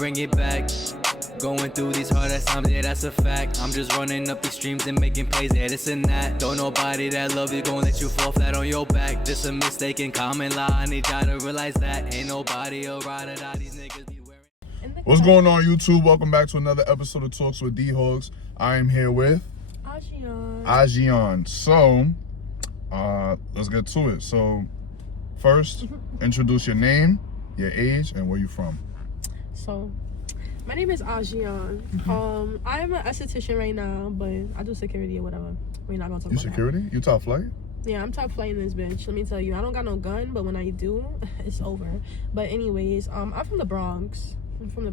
bring it back. Going through these hard ass times, yeah, that's a fact. I'm just running up these streams and making plays, yeah, this and that. Don't nobody that love you gon' let you fall flat on your back. This a mistaken common law, I need y'all to realize that. Ain't nobody a ride or die, these niggas be wearing. What's going on, YouTube? Welcome back to another episode of Talks with D-Hogs. I am here with Ajian. So, let's get to it. So, first, introduce your name, your age, and where you from. So, my name is Ajian. I'm an esthetician right now, but I do security or whatever. We're not gonna talk about security? You top flight? Yeah, I'm top flight in this bitch. Let me tell you, I don't got no gun, but when I do, it's over. But anyways, I'm from the Bronx. I'm from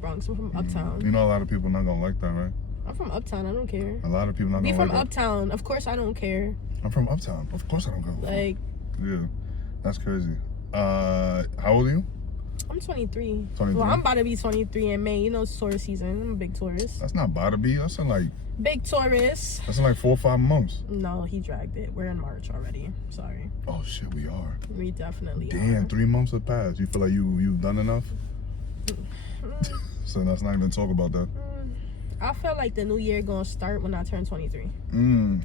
Uptown. You know a lot of people not gonna like that, right? I'm from Uptown. I don't care. A lot of people not Be gonna like from that. Uptown. Of course, I don't care. I'm from Uptown. Of course I don't go. Like, yeah, that's crazy. How old are you? I'm 23. 23? Well, I'm about to be 23 in May. You know, it's tourist season. I'm a big tourist. That's not about to be. That's in like... Big tourist. That's in like 4 or 5 months. No, he dragged it. We're in March already. Sorry. Oh, shit, we are. We definitely are. Damn, 3 months have passed. You feel like you've done enough? So let's not even talk about that. I feel like the new year gonna start when I turn 23.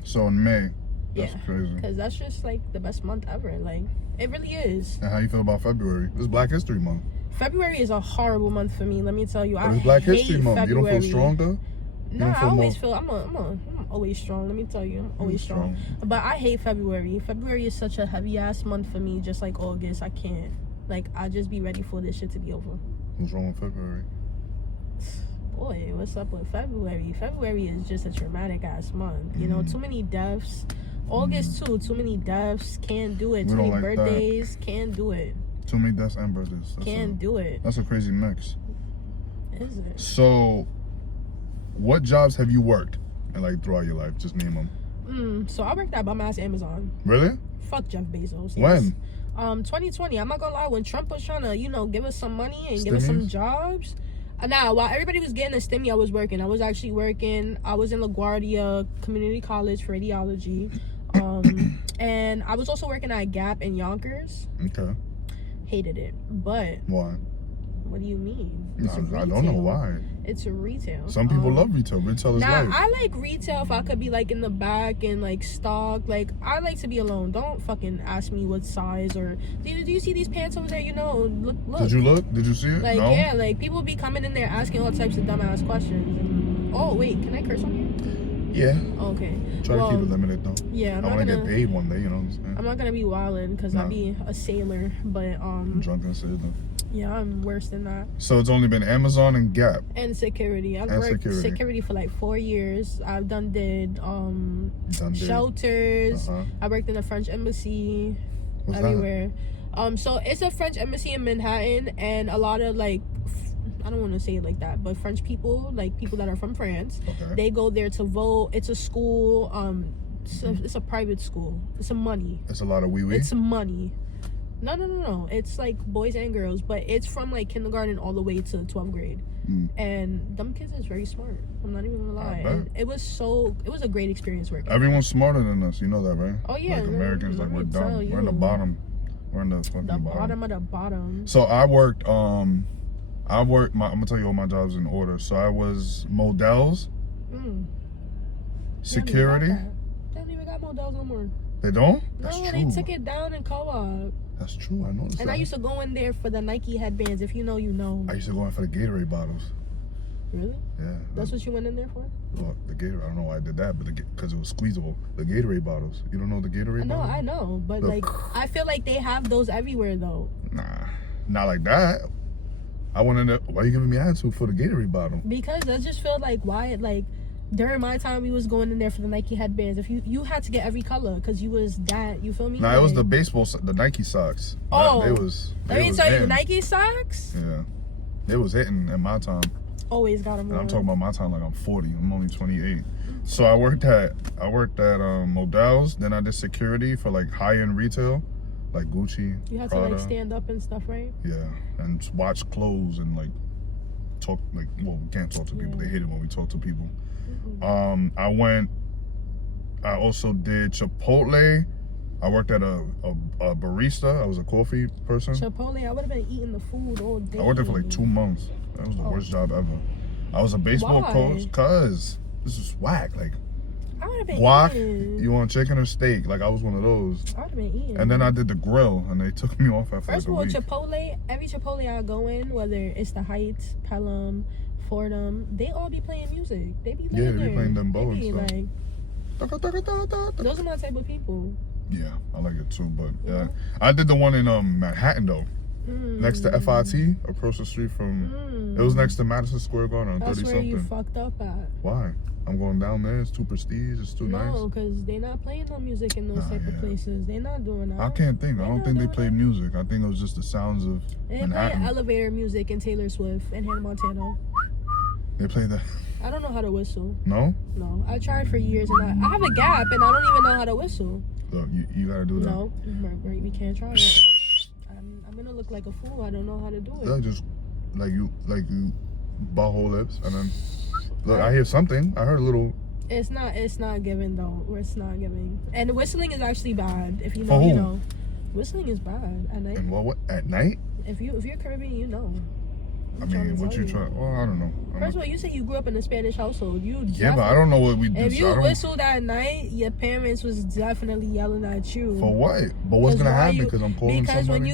So in May. That's crazy. Because that's just like the best month ever. Like, it really is. And how you feel about February? It's Black History Month. February is a horrible month for me. Let me tell you. But it's Black History Month. February. You don't feel strong though? No, I always feel I'm always strong. Let me tell you, I'm always strong. But I hate February. February is such a heavy ass month for me. Just like August, I can't. Like, I just be ready for this shit to be over. What's wrong with February? Boy, what's up with February? February is just a traumatic ass month. You know, too many deaths. August too, too many deaths. Can't do it. Too many birthdays. Can't do it. Too many deaths and birthdays. Can't do it. That's a crazy mix. Is it? So, what jobs have you worked and like throughout your life? Just name them. So I worked at bum ass Amazon. Really? Fuck Jeff Bezos. Yes. When? 2020. I'm not gonna lie. When Trump was trying to, give us some money and give us some jobs. Now, while everybody was getting a stimmy, I was working. I was actually working. I was in LaGuardia Community College for radiology. And I was also working at Gap in Yonkers. Okay. Hated it. But why? What do you mean? I don't know why. It's a retail. Some people love retail. Retail is life. I like retail if I could be like in the back and like stock. Like, I like to be alone. Don't fucking ask me what size or do you see these pants over there? Look. Did you look? Did you see it? Like, no? yeah, like people be coming in there asking all types of dumbass questions. Oh wait, can I curse on here? Yeah. Okay. Try to keep it limited though. Yeah, I want to get paid one day. You know what I'm saying? I'm not gonna be wildin' because I be a sailor, but drunken sailor. Yeah, I'm worse than that. So it's only been Amazon and Gap. And security. I've worked security for like 4 years. I've did shelters. I worked in a French embassy. What's everywhere. So it's a French embassy in Manhattan, and a lot of like, I don't want to say it like that, but French people, like people that are from France, they go there to vote. It's a school. It's a private school. It's a money. It's a lot of wee-wee? It's money. No. It's like boys and girls, but it's from like kindergarten all the way to 12th grade. And them kids is very smart. I'm not even gonna lie. And it was a great experience working. Everyone's smarter than us. You know that, right? Oh yeah. Like Americans, like we're dumb. We're in the bottom. We're in the fucking bottom. Bottom of the bottom. So I worked. I'm gonna tell you all my jobs in order. So I was models, security. They don't even got models no more. They don't? That's true. They took it down in co-op. That's true. I noticed that. And I used to go in there for the Nike headbands. If you know, you know. I used to go in for the Gatorade bottles. Really? Yeah. That's what you went in there for? Well, the Gatorade. I don't know why I did that, but because it was squeezable. The Gatorade bottles. You don't know the Gatorade bottles? I know, but like, I feel like they have those everywhere though. Nah, not like that. I went in there. Why are you giving me attitude for the Gatorade bottle? Because I just feel like during my time we was going in there for the Nike headbands. If you had to get every color because you was that. You feel me? Nah, it was the the Nike socks. Oh, let me tell you, Nike socks. Yeah, it was hitting at my time. Always got them. And I'm talking about my time like I'm 40. I'm only 28. So I worked at Models. Then I did security for like high-end retail, like Gucci. You had Prada. to like stand up and stuff, right? Yeah, and watch clothes and like talk we can't talk to people. They hate it when we talk to people. I also did Chipotle, I worked at a barista. I was a coffee person. Chipotle, I would have been eating the food all day. I worked there for like 2 months. That was the worst job ever. I was a baseball coach because this is whack. Like, I would have been guac, eating. you want chicken or steak? Like, I was one of those. I would have been eating. And then I did the grill, and they took me off after First of all, like a week. Chipotle, every Chipotle I go in, whether it's the Heights, Pelham, Fordham, they all be playing music. They be Yeah, they be there. playing them bow and They be stuff. like, those are my type of people. Yeah, I like it too. But yeah, I did the one in Manhattan though, next to FIT, across the street from. It was next to Madison Square Garden on 30 That's where something. you fucked up at. Why? I'm going down there. It's too prestige. It's too nice. No, because they not playing no music in those type of places. They not doing that. I can't think. I don't think they played music. I think it was just the sounds of They Manhattan. play elevator music and Taylor Swift and Hannah Montana. They played that. I don't know how to whistle. No? No, I tried for years and I have a gap and I don't even know how to whistle. Look, you gotta do that. No, we can't try it. I'm gonna look like a fool. I don't know how to do it. Yeah, just like you butthole lips, and then look. I hear something. I heard a little. It's not giving though. It's not giving. And whistling is actually bad. If you For know, who? you know. Whistling is bad at night. And what at night? If you're Caribbean, you know. I mean, what you try? Well, I don't know. First of all, you say you grew up in a Spanish household. Yeah, but I don't know what we do. If you I don't, whistled at night, your parents was definitely yelling at you. for what? But what's gonna happen? Because I'm calling Because somebody?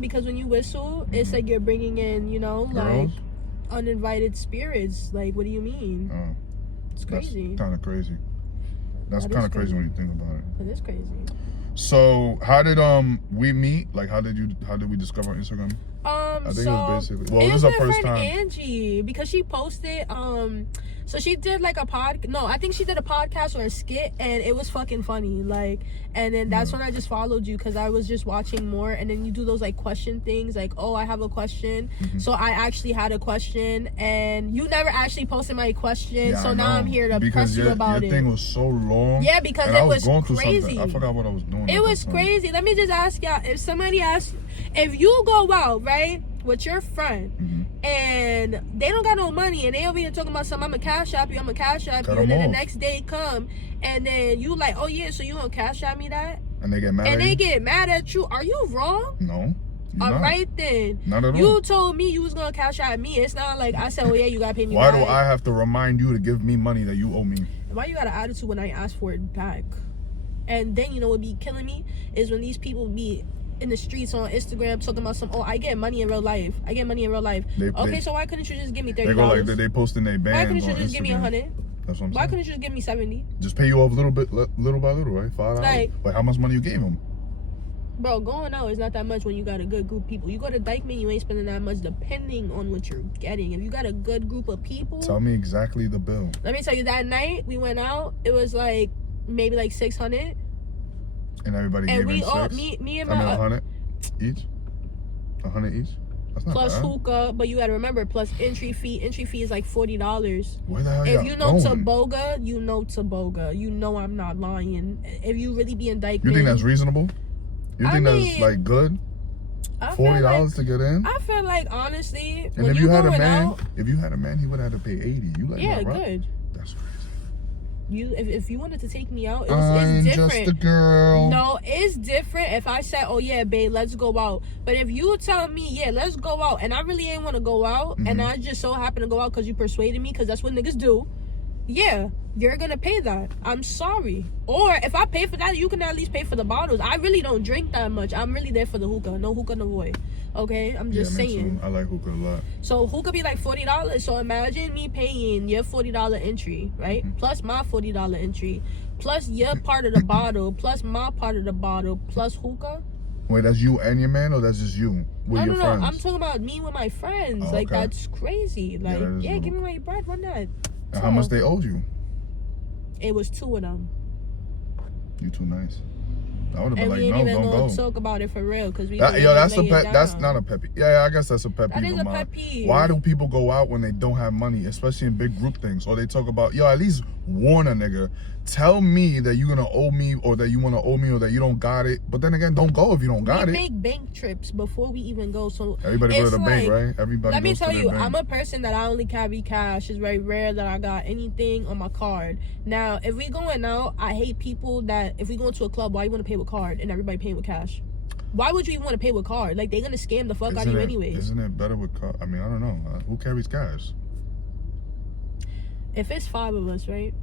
because when you whistle, it's like you're bringing in, you know, like Girls? uninvited spirits. Like, what do you mean? Oh, It's crazy. That's kind of crazy. That's That kind is of crazy when crazy. you think about it. It is crazy. So, how did we meet? Like, how did we discover our Instagram? I think it was basically. Well, it this was is our my first friend time. Angie, because she posted so she did like I think she did a podcast or a skit, and it was fucking funny. Like, and then that's when I just followed you, because I was just watching more, and then you do those like question things, like, oh, I have a question. So I actually had a question, and you never actually posted my question. Yeah, so I now I'm know. here to because press you about your it. thing was so long. Yeah, because and it I was was going through crazy. something. I forgot what I was doing. It at was that time. crazy. Let me just ask y'all, if somebody asks, if you go out, right, with your friend, and they don't got no money, and they over here talking about something, I'm a cash app you, and then the next day come, and then you like, oh yeah, so you gonna cash app me that? And they get mad And at they you? get mad at you. Are you wrong? No. You're All not. right then. Not at all. You told me you was gonna cash out me. It's not like I said, oh yeah, you gotta pay me Why back. do I have to remind you to give me money that you owe me? Why you got an attitude when I ask for it back? And then, you know what be killing me is when these people be in the streets on Instagram talking about I get money in real life. Okay, so why couldn't you just give me $30? They go like they posting their bands. Why couldn't you on just give me Instagram. 100? That's what I'm Why saying. couldn't you just give me 70? Just pay you off little by little, right? $5. Like how much money you gave him? Bro, going out is not that much when you got a good group of people. You go to Dykeman, you ain't spending that much depending on what you're getting. If you got a good group of people. Tell me exactly the bill. Let me tell you, that night we went out, it was like maybe like 600. And everybody And gave we him all, six? me and I mean, my 100 each? 100 each? That's not plus bad. hookah, but you gotta remember, plus entry fee. Entry fee is like $40. Where the hell If y'all you know going? Toboga, you know Toboga. You know I'm not lying. If you really be in Dykeman. You think that's reasonable? You think I that's mean, like good? I feel $40 like, to get in? I feel like honestly, And when if you had a going man, out, he would have to pay 80. You like yeah, that, right? good. That's crazy. If you wanted to take me out, I'm it's different. just a girl. No, it's different if I said, oh yeah, babe, let's go out. But if you tell me, yeah, let's go out, and I really ain't want to go out, and I just so happen to go out because you persuaded me, because that's what niggas do, yeah, you're gonna pay that. I'm sorry. Or if I pay for that, you can at least pay for the bottles. I really don't drink that much. I'm really there for the hookah. No hookah, no boy. Okay, I'm just me saying. Too. I like hookah a lot. So hookah be like $40. So imagine me paying your $40 entry, right? Plus my $40 entry, plus your part of the bottle, plus my part of the bottle, plus hookah. Wait, that's you and your man, or that's just you with your friends? I'm talking about me with my friends. Oh, like okay. that's crazy. Like that is give me my bread. Why not? And how much they owed you? It was 2 of them. You too nice. I would have been And like, we ain't no, even don't gonna go. talk about it for real, because we. That's lay a it pet. That's down. not a pet peeve. Yeah, I guess that's a pet That peeve is of a mine. pet peeve. Why do people go out when they don't have money, especially in big group things? Or they talk about, yo, at least warn a nigga. Tell me that you're gonna owe me, or that you wanna owe me, or that you don't got it. But then again, don't go if you don't got we it. make bank trips before we even go. So Everybody go to the bank, like, right? Everybody. Let me goes to tell their you, bank. I'm a person that I only carry cash. It's very rare that I got anything on my card. Now, if we going out, I hate people that if we go to a club, why you want to pay with with card and everybody paying with cash. Why would you even want to pay with card? Like, they're gonna scam the fuck out of you anyways. Isn't it better with card? I mean, I don't know. Who carries cash? If it's 5 of us, right?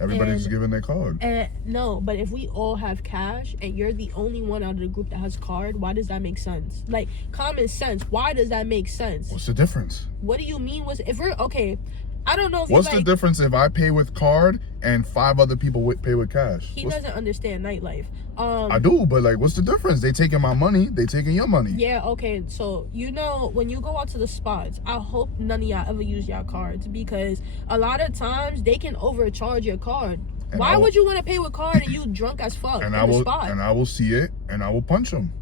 Everybody's giving their card. No, but if we all have cash and you're the only one out of the group that has card, why does that make sense? Like, common sense. Why does that make sense? What's the difference? What do you mean? If we're okay? I don't know if what's the difference if I pay with card and 5 other people pay with cash? He doesn't understand nightlife. I do, but like, what's the difference? They taking my money, they taking your money. Yeah, okay. So, when you go out to the spots, I hope none of y'all ever use y'all cards, because a lot of times they can overcharge your card. And why would you want to pay with card and you drunk as fuck and in the spot? And I will see it and I will punch them.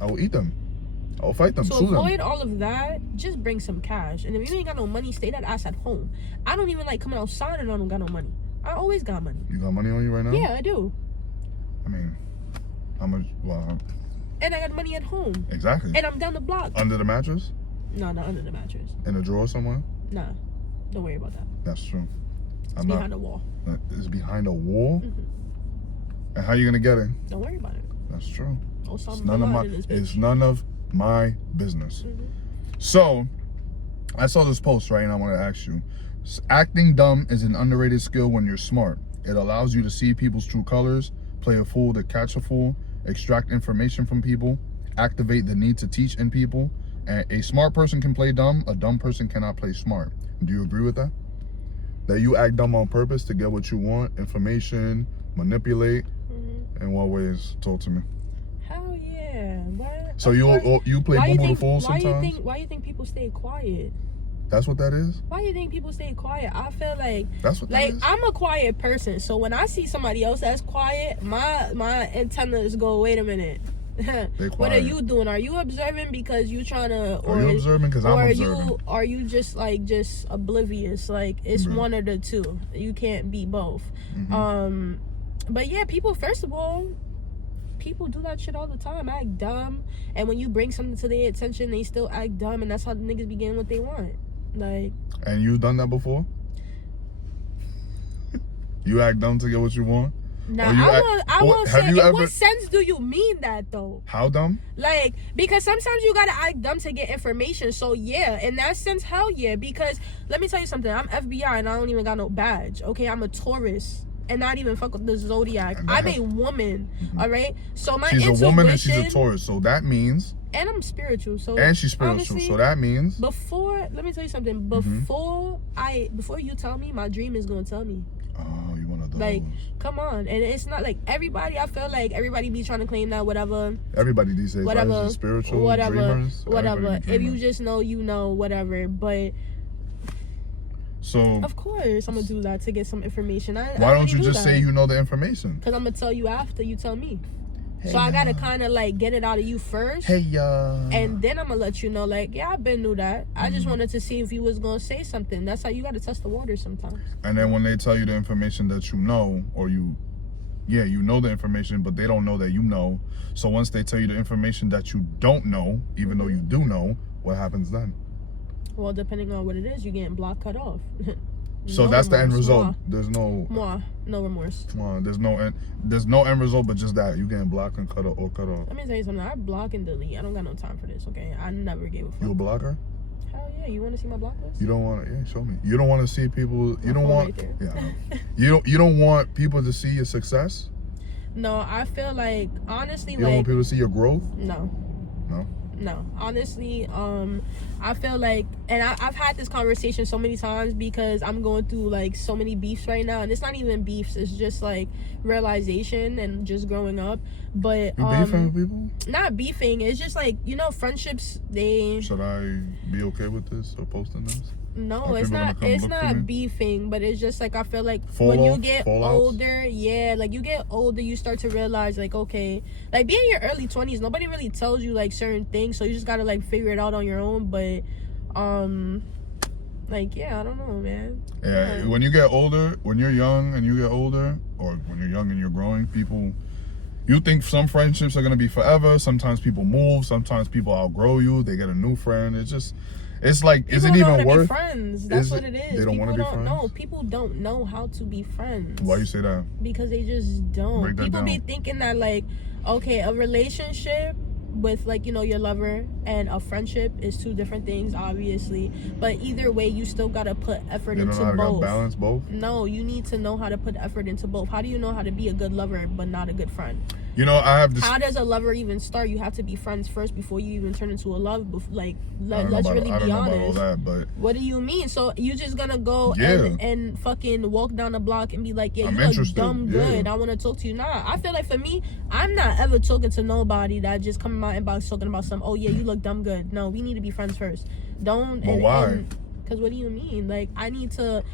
I will eat them. I will fight them. So avoid all of that. Just bring some cash. And if you ain't got no money, stay that ass at home. I don't even like coming outside and I don't got no money. I always got money. You got money on you right now? Yeah, I do. I mean, how much? Well, and I got money at home. Exactly. And I'm down the block. Under the mattress? No, not under the mattress. In a drawer somewhere? Nah, don't worry about that. That's true. It's behind a wall. It's behind a wall? Mm-hmm. And how you gonna get it? Don't worry about it. That's true. It's none of my business. Mm-hmm. So, I saw this post, right, and I want to ask you. Acting dumb is an underrated skill when you're smart. It allows you to see people's true colors, play a fool to catch a fool, extract information from people, activate the need to teach in people. And a smart person can play dumb. A dumb person cannot play smart. Do you agree with that? That you act dumb on purpose to get what you want, information, manipulate. Mm-hmm. In what ways? Talk to me. Hell yeah. What? So you play boo-boo the fool sometimes? Why you think people stay quiet? That's what that is? Why you think people stay quiet? I feel like that's what that is. I'm a quiet person, so when I see somebody else that's quiet, my antennas go, wait a minute. What are you doing? Are you observing because you trying to, or are you observing because I'm observing? Are you just oblivious? Like, it's one or the two. You can't be both. Mm-hmm. But yeah, people, first of all, people do that shit all the time. Act dumb, and when you bring something to their attention, they still act dumb, and that's how the niggas be getting what they want. Like, and you've done that before? You act dumb to get what you want? Nah, I won't say. In what sense do you mean that though? How dumb? Like, because sometimes you gotta act dumb to get information. So yeah, in that sense, hell yeah. Because let me tell you something. I'm FBI and I don't even got no badge. Okay, I'm a Taurus. And not even fuck with the zodiac. I'm a woman, all right? So my intuition... She's a woman and she's a Taurus, so that means... And I'm spiritual, so... And she's spiritual, honestly, so that means... Let me tell you something. Before you tell me, my dream is going to tell me. Oh, you one of those. Like, come on. And it's not like everybody, I feel like everybody be trying to claim that whatever. Everybody these days, whatever, right? Spiritual, dreamers, whatever. If you just know, you know, whatever. But... So of course I'm gonna do that to get some information. Why don't you just say you know the information? Because I'm gonna tell you after you tell me. Hey, so I gotta kind of like get it out of you first. Hey y'all. And then I'm gonna let you know, like, yeah, I've been knew that. I just wanted to see if you was gonna say something. That's how you gotta test the water sometimes. And then when they tell you the information that you know, or you know the information, but they don't know that you know. So once they tell you the information that you don't know, even though you do know, what happens then? Well, depending on what it is, you're getting blocked, cut off. So that's the end result. There's no remorse. There's no end result, but just that you getting blocked and cut off. Let me tell you something. I block and delete. I don't got no time for this. Okay, I never gave a fuck. You a blocker? Hell yeah. You want to see my block list? You don't want to? Yeah, show me. You don't want to see people. You don't want. Right yeah. You don't want people to see your success. No, I feel like honestly, you don't want people to see your growth. No, honestly, I feel like, and I've had this conversation so many times because I'm going through like so many beefs right now, and it's not even beefs, it's just like realization and just growing up. But you beefing with people? Not beefing, it's just like, you know, friendships, they... Should I be okay with this or posting this? No, it's not beefing, but it's just like I feel like when you get older, like you get older, you start to realize like, okay, like being in your early 20s, nobody really tells you like certain things, so you just gotta like figure it out on your own. But like, yeah, I don't know, man. Yeah, when you get older, when you're young and you get older, or when you're young and you're growing, you think some friendships are gonna be forever. Sometimes people move, sometimes people outgrow you, they get a new friend. It's like, people is it don't know how even to worth? be friends. That's what it is. They don't want to be friends. No, people don't know how to be friends. Why you say that? Because they just don't. Break that People down. be thinking that like, okay, a relationship with like, you know, your lover and a friendship is two different things, obviously. But either way, you still gotta put effort You don't into know how to both. balance both? No, you need to know how to put effort into both. How do you know how to be a good lover but not a good friend? You know, I have this. How does a lover even start? You have to be friends first before you even turn into a love. Like, let's really be I don't know honest. about all that, but What do you mean? So you just gonna go Yeah. and fucking walk down the block and be like, yeah, I'm you look interested, dumb yeah. good. I want to talk to you. Nah, I feel like for me, I'm not ever talking to nobody that just come in my inbox talking about some, oh yeah, you look dumb good. No, we need to be friends first. Don't. But why? Because what do you mean? Like, I feel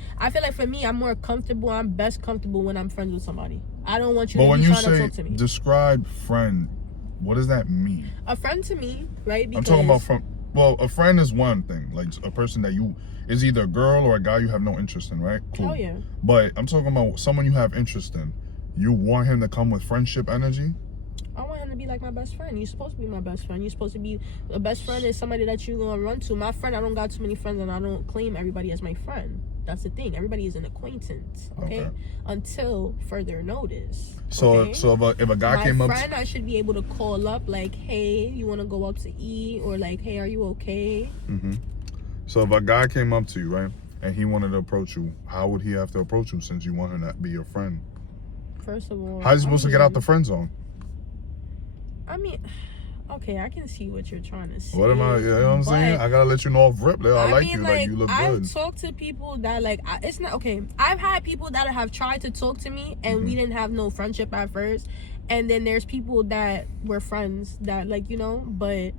like for me, I'm more comfortable. I'm best comfortable when I'm friends with somebody. I don't want you to be trying to talk to me. Describe friend, what does that mean? A friend to me, right? I'm talking about well, a friend is one thing, like a person that you is either a girl or a guy you have no interest in, right? Cool. Hell yeah. But I'm talking about someone you have interest in. You want him to come with friendship energy? I want him to be like my best friend. You're supposed to be my best friend. You're supposed to be a best friend is somebody that you're gonna run to. My friend, I don't got too many friends, and I don't claim everybody as my friend. That's the thing. Everybody is an acquaintance, okay? Until further notice. So, okay? so if a guy came up, my friend, I should be able to call up like, hey, you want to go out to eat, or like, hey, are you okay? So if a guy came up to you, right, and he wanted to approach you, how would he have to approach you since you want him to be your friend? First of all, how are you supposed to get out the friend zone? I mean, okay, I can see what you're trying to say. What am I? You know what I'm saying? I gotta let you know off rip. I like you. Like, you look good. I've talked to people that like it's not okay. I've had people that have tried to talk to me and we didn't have no friendship at first, and then there's people that were friends that like, you know, but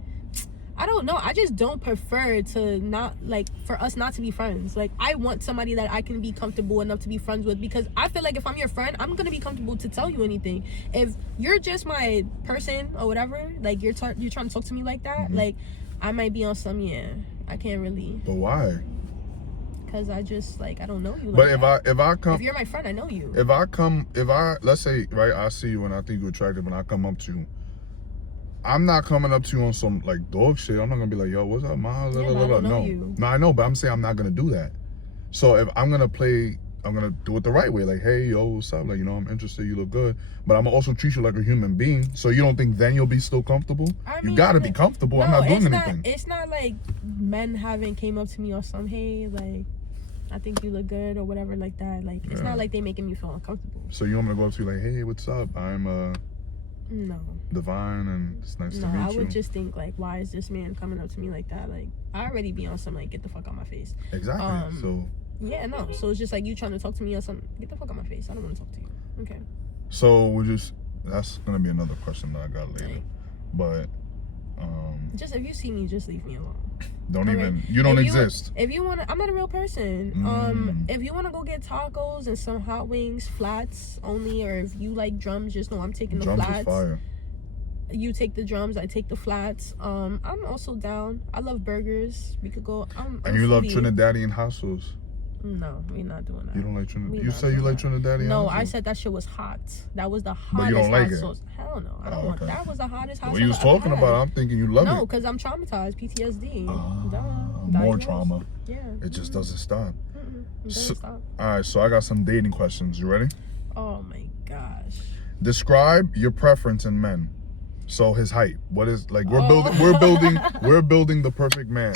I don't know. I just don't prefer to not like for us not to be friends. Like, I want somebody that I can be comfortable enough to be friends with, because I feel like if I'm your friend, I'm gonna be comfortable to tell you anything. If you're just my person or whatever, like you're trying to talk to me like that, like I might be on some I can't really. But why? Because I just like I don't know you. But like if you're my friend, I know you. Let's say, right, I see you and I think you're attractive and I come up to you. I'm not coming up to you on some like dog shit. I'm not gonna be like, yo, what's up, ma? No, I know, but I'm saying I'm not gonna do that. So if I'm gonna do it the right way. Like, hey, yo, what's up? Like, you know, I'm interested. You look good, but I'm gonna also treat you like a human being. So you don't think then you'll be still comfortable? You gotta be comfortable. I'm not doing anything. It's not like men came up to me or some, hey, like, I think you look good or whatever like that. Like, it's not like they making me feel uncomfortable. So you want me to go up to you like, hey, what's up? I'm No. Divine, and it's nice to meet you. I would just think like, why is this man coming up to me like that? Like, I already be on some like, get the fuck out my face. Exactly. So it's just like you trying to talk to me or something. Get the fuck out my face. I don't want to talk to you. Okay. So that's gonna be another question that I got later. Right. But just if you see me, just leave me alone. You don't exist. If you wanna, I'm not a real person. If you wanna go get tacos and some hot wings, flats only, or if you like drums, just know I'm taking the flats. Drums is fire. You take the drums, I take the flats. I'm also down. I love burgers. We could go. And you love Trinidadian hot sauce? No, we're not doing that. You don't like Trinidad? You said you like Trinidadian? No, hot sauce? I said that shit was hot. That was the hottest but you don't like hot sauce. Hell no, I don't want. That was the hottest hot sauce. What you was talking about, I'm thinking you love it. No, because I'm traumatized. PTSD. More trauma. Yeah. It just doesn't stop. It doesn't stop. All right, so I got some dating questions. You ready? Oh my gosh. Describe your preference in men. So his height. What is like? We're building the perfect man.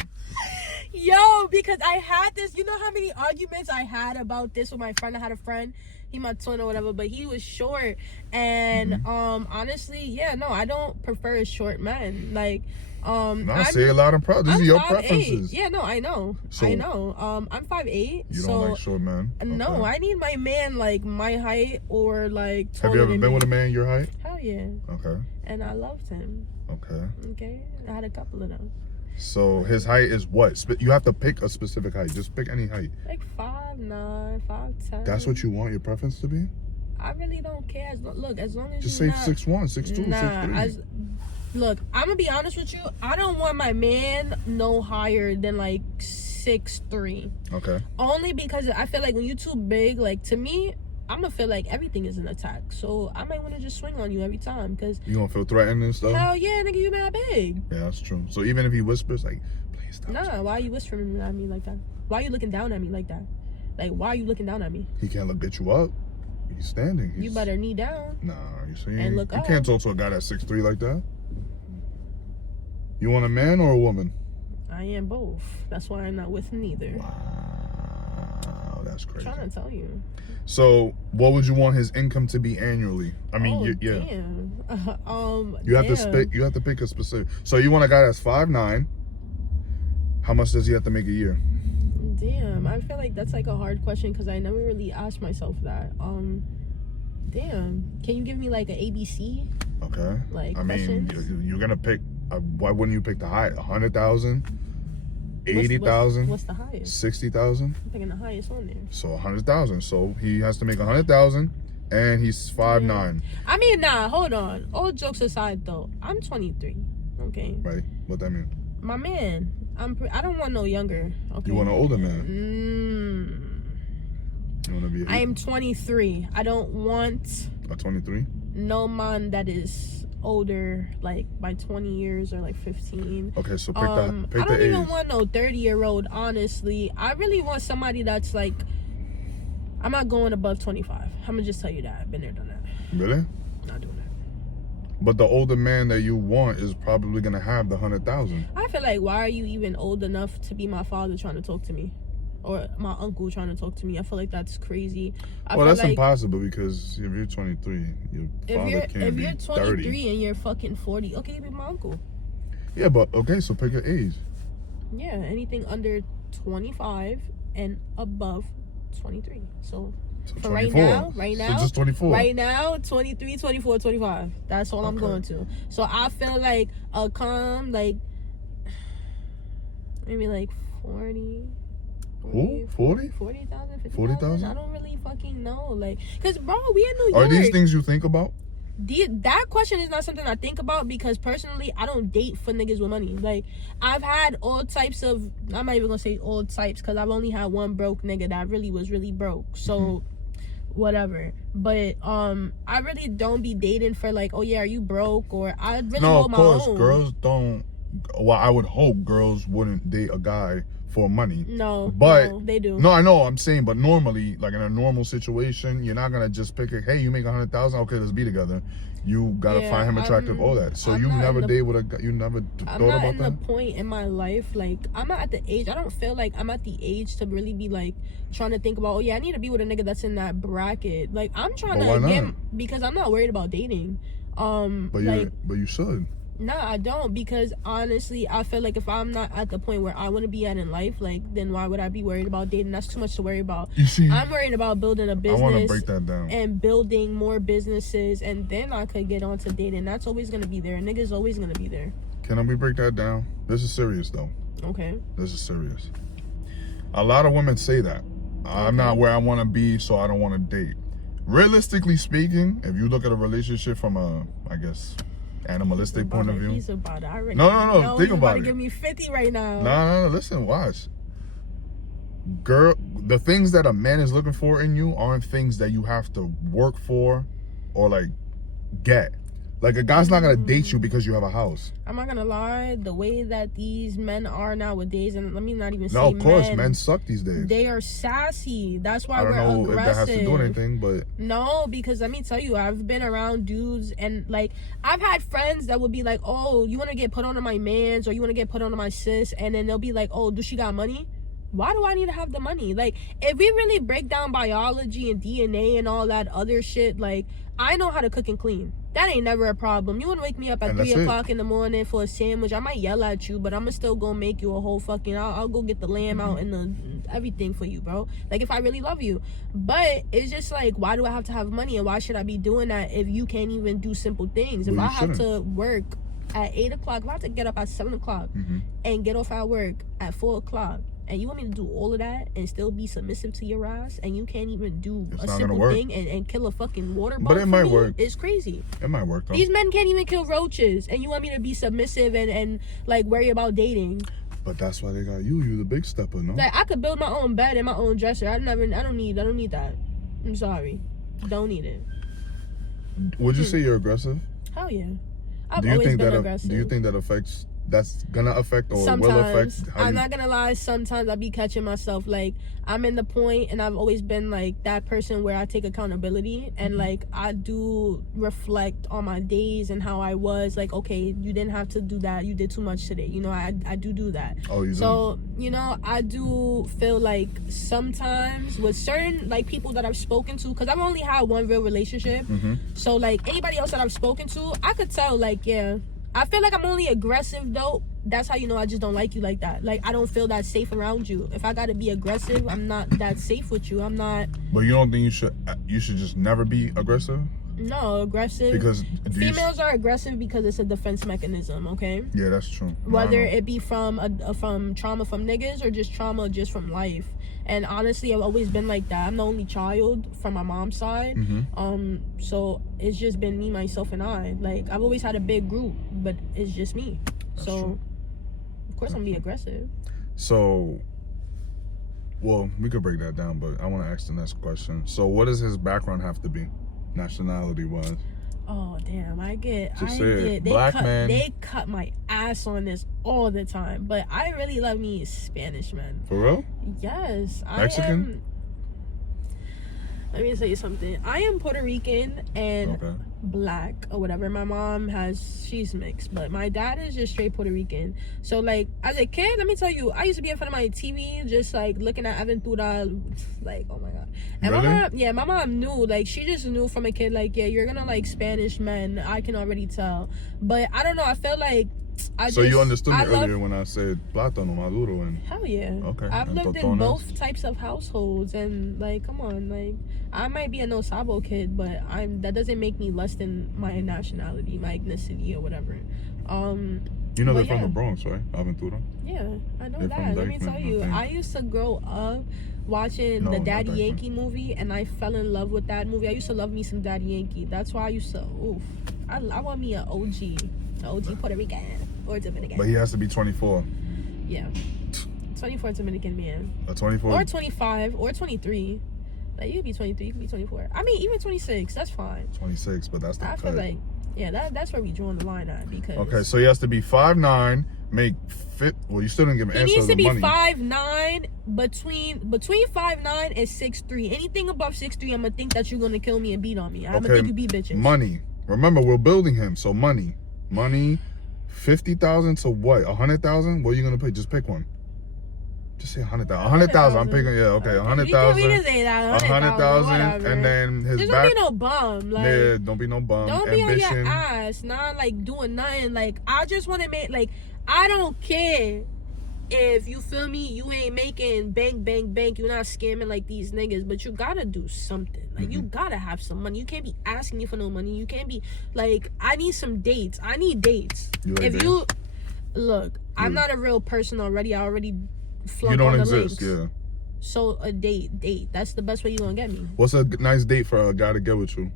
Yo, because I had this, you know how many arguments I had about this with my friend. I had a friend, he my twin or whatever, but he was short, and honestly, I don't prefer short men. Like, I say a lot of these are your preferences. Yeah, no, I know. I know. I'm 5'8". You don't like short men? No, okay. I need my man like my height or like taller. Have you ever been with a man your height? Hell yeah. Okay. And I loved him. Okay. Okay. I had a couple of them. So his height is what? You have to pick a specific height. Just pick any height. Like 5'9", 5'10". That's what you want your preference to be? I really don't care. Look, as long as just say 6'1", 6'2", 6'3". Look, I'm gonna be honest with you. I don't want my man no higher than like 6'3". Okay. Only because I feel like when you're too big, like to me, I'm gonna feel like everything is an attack. So I might want to just swing on you every time. Cause you gonna feel threatened and stuff? Hell yeah, nigga, you mad big. Yeah, that's true. So even if he whispers like, please Nah, why are you whispering at me like that? Why are you looking down at me like that? Like, why are you looking down at me? He can't get you up. He's standing. You better knee down. Nah, you see? And look you up. can't talk to a guy that's 6'3" like that. You want a man or a woman? I am both. That's why I'm not with neither. Wow, that's crazy. I'm trying to tell you. So, what would you want his income to be annually? I mean, yeah. Damn. You have to pick a specific. So you want a guy that's 5'9". How much does he have to make a year? Damn, I feel like that's like a hard question because I never really asked myself that. Damn, can you give me like an ABC? Okay. Like I mean, questions? you're gonna pick. Why wouldn't you pick the high? 100,000, 80,000. What's the highest? 60,000. I'm picking the highest on there. So 100,000. So he has to make 100,000, and he's 5'9". I mean, nah, hold on. All jokes aside, though, I'm 23. Okay. Right. What that mean? My man, I don't want no younger. Okay. You want an older man? You want to be? I am 23. I don't want a 23. No man that is older, like by 20 years or like 15. Okay, so pick I the don't even age. want no 30-year-old. Honestly, I really want somebody that's like. I'm not going above 25. I'm gonna just tell you that. I've been there, done that. Really? Not doing that. But the older man that you want is probably gonna have the 100,000. I feel like, why are you even old enough to be my father trying to talk to me, or my uncle trying to talk to me? I feel like that's crazy. Well, that's impossible because if you're 23, your father can't if be you're 23 30. and you're fucking 40, okay, you be my uncle. Yeah, but okay, so pick your age. Yeah, anything under 25 and above 23. So for 24. right now, so just 24. Right now, 23, 24, 25. That's all I'm going to. So I feel like a calm, like maybe like 40. Who? 40? 40,000, 50,000. 40,000? I don't really fucking know. Like, cause bro, we in New York. Are these things you think about? That question is not something I think about because personally, I don't date for niggas with money. Like, I've had all types of, I'm not even gonna say all types because I've only had one broke nigga that really was really broke. So, whatever. But, I really don't be dating for like, oh yeah, are you broke? Or I really hold my own. No, of course, girls don't, well, I would hope girls wouldn't date a guy for money. No, they do. No, I know, I'm saying, but normally, like in a normal situation, you're not gonna just pick a, hey, you make 100,000, okay, let's be together. You gotta find him attractive, all that. So you never date with a guy, you never thought about that? I'm not in the point in my life, like, I'm not at the age, I don't feel like I'm at the age to really be like, trying to think about, oh yeah, I need to be with a nigga that's in that bracket. Like, I'm trying to get, because I'm not worried about dating. But you should. No, I don't, because honestly, I feel like if I'm not at the point where I want to be at in life, like, then why would I be worried about dating? That's too much to worry about. You see, I'm worried about building a business. I want to break that down. And building more businesses, and then I could get on to dating. That's always going to be there. A nigga's always going to be there. Can we break that down? This is serious, though. Okay. This is serious. A lot of women say that. I'm not where I want to be, so I don't want to date. Realistically speaking, if you look at a relationship from a, I guess, animalistic point of view. He's about it. I already no. Think about it. Give me 50 right now. No. Listen, watch. Girl, the things that a man is looking for in you aren't things that you have to work for or like get. Like a guy's not gonna date you because you have a house. I'm not gonna lie, the way that these men are nowadays, and let me not even say no, of course, men suck these days. They are sassy. That's why we're aggressive. I don't know aggressive. if that has to do anything, but no, because let me tell you, I've been around dudes, and like I've had friends that would be like, "Oh, you want to get put onto my man's, or you want to get put onto my sis," and then they'll be like, "Oh, does she got money? Why do I need to have the money?" Like, if we really break down biology and DNA and all that other shit, like, I know how to cook and clean. That ain't never a problem. You want to wake me up at 3 o'clock in the morning for a sandwich, I might yell at you, but I'm going to still go make you a whole fucking, I'll go get the lamb out and the everything for you, bro. Like, if I really love you. But it's just like, why do I have to have money, and why should I be doing that if you can't even do simple things? If I have to work at 8 o'clock, if I have to get up at 7 o'clock and get off at work at 4 o'clock, and you want me to do all of that and still be submissive to your ass, and you can't even do a simple thing and kill a fucking water bug? But it might work. It's crazy. It might work, though. These men can't even kill roaches, and you want me to be submissive and like worry about dating? But that's why they got you. You the big stepper, no? Like, I could build my own bed and my own dresser. I don't need that. I'm sorry. Don't need it. Would you say you're aggressive? Hell yeah. I've always been aggressive. Do you think that affects that's gonna affect or sometimes, will affect how I'm not gonna lie, sometimes I be catching myself, like, I'm in the point, and I've always been like that person where I take accountability, and like I do reflect on my days and how I was, like, okay, you didn't have to do that, you did too much today, you know. I do that. Oh, you so do. You know, I do feel like sometimes with certain like people that I've spoken to, because I've only had one real relationship, so like anybody else that I've spoken to, I could tell, like, yeah, I feel like I'm only aggressive though. That's how you know I just don't like you like that. Like, I don't feel that safe around you. If I gotta be aggressive, I'm not that safe with you. I'm not. But you don't think you should just never be aggressive? No, aggressive. Because females are aggressive because it's a defense mechanism. Okay. Yeah, that's true. Whether it be from trauma from niggas or just trauma just from life. And honestly, I've always been like that. I'm the only child from my mom's side. So it's just been me, myself, and I. Like, I've always had a big group, but it's just me. That's so true. Of course, I'm gonna be aggressive. So, well, we could break that down, but I want to ask the next question. So, what does his background have to be, nationality-wise? Oh damn! Black man. They cut my ass on this all the time, but I really love me Spanish man. For real? Yes, Mexican? Let me tell you something. I am Puerto Rican and black or whatever. My mom she's mixed, but my dad is just straight Puerto Rican. So like as a kid, let me tell you, I used to be in front of my TV just like looking at Aventura, like, oh my god. And really? my mom knew, like, she just knew from a kid, like, yeah, you're gonna like Spanish men. I can already tell. But I don't know, I feel like you understood me earlier when I said plátano maduro and hell yeah. Okay. I've lived in both types of households, and like, come on, like, I might be a no sabo kid, but that doesn't make me less than my nationality, my ethnicity, or whatever. You know they're from the Bronx, right? Aventura. Yeah, I know that. Let me tell you, I used to grow up watching the Daddy Yankee movie, and I fell in love with that movie. I used to love me some Daddy Yankee. That's why I used to. I want me an OG Puerto Rican or Dominican. But he has to be 24. Yeah, 24 Dominican man. A 24. Or 25 or 23. Like, you could be 23, you could be 24. I mean, even 26, that's fine. 26, but that's not. I feel like, yeah, that's where we drawing the line at, because. Okay, so he has to be 5'9", make fit. Well, you still didn't give an answer. He needs to be money. 5'9", between 5'9" and 6'3". Anything above 6'3", I'm gonna think that you're gonna kill me and beat on me. I'm gonna think you beat bitches. Money. Remember, we're building him, so money. 50,000 to what? 100,000? What are you gonna pick? Just pick one. Just say 100,000. 100,000. I'm picking. Yeah, okay. 100,000. 100,000, and then his just back. Don't be no bum. Like, yeah, don't be no bum. Don't be on your ass. Not like doing nothing. Like, I just want to make, like, I don't care if you feel me. You ain't making bank. You're not scamming like these niggas, but you gotta do something. Like, you gotta have some money. You can't be asking me for no money. You can't be like, I need some dates. I need dates. Look, I'm not a real person already. I already flunk on the links. Yeah. So a date. That's the best way you're gonna get me. What's a nice date for a guy to get with you?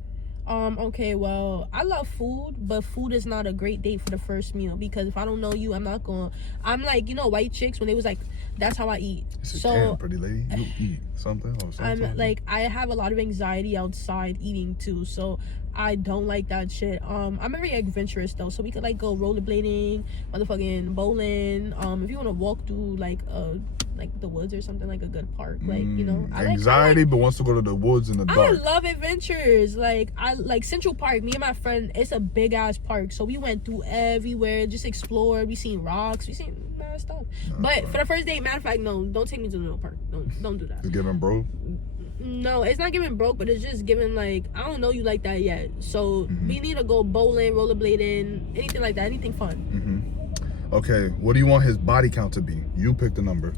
Okay, well, I love food, but food is not a great date for the first meal, because if I don't know you, I'm like, you know, white chicks, when they was like, that's how I eat. So, damn, pretty lady, you eat something or something. I'm like, I have a lot of anxiety outside eating too, so I don't like that shit. I'm very adventurous though, so we could like go rollerblading, motherfucking bowling. If you want to walk through like the woods or something, like a good park, like, you know, anxiety, but wants to go to the woods in the dark. I love adventures. Like, I like Central Park. Me and my friend, it's a big ass park, so we went through everywhere, just explored. We seen rocks, we seen mad stuff. But for the first date, matter of fact, no, don't take me to the park. Don't do that. It's giving broke. No, it's not giving broke, but it's just giving like, I don't know you like that yet. So we need to go bowling, rollerblading, anything like that, anything fun. Okay, what do you want his body count to be? You pick the number.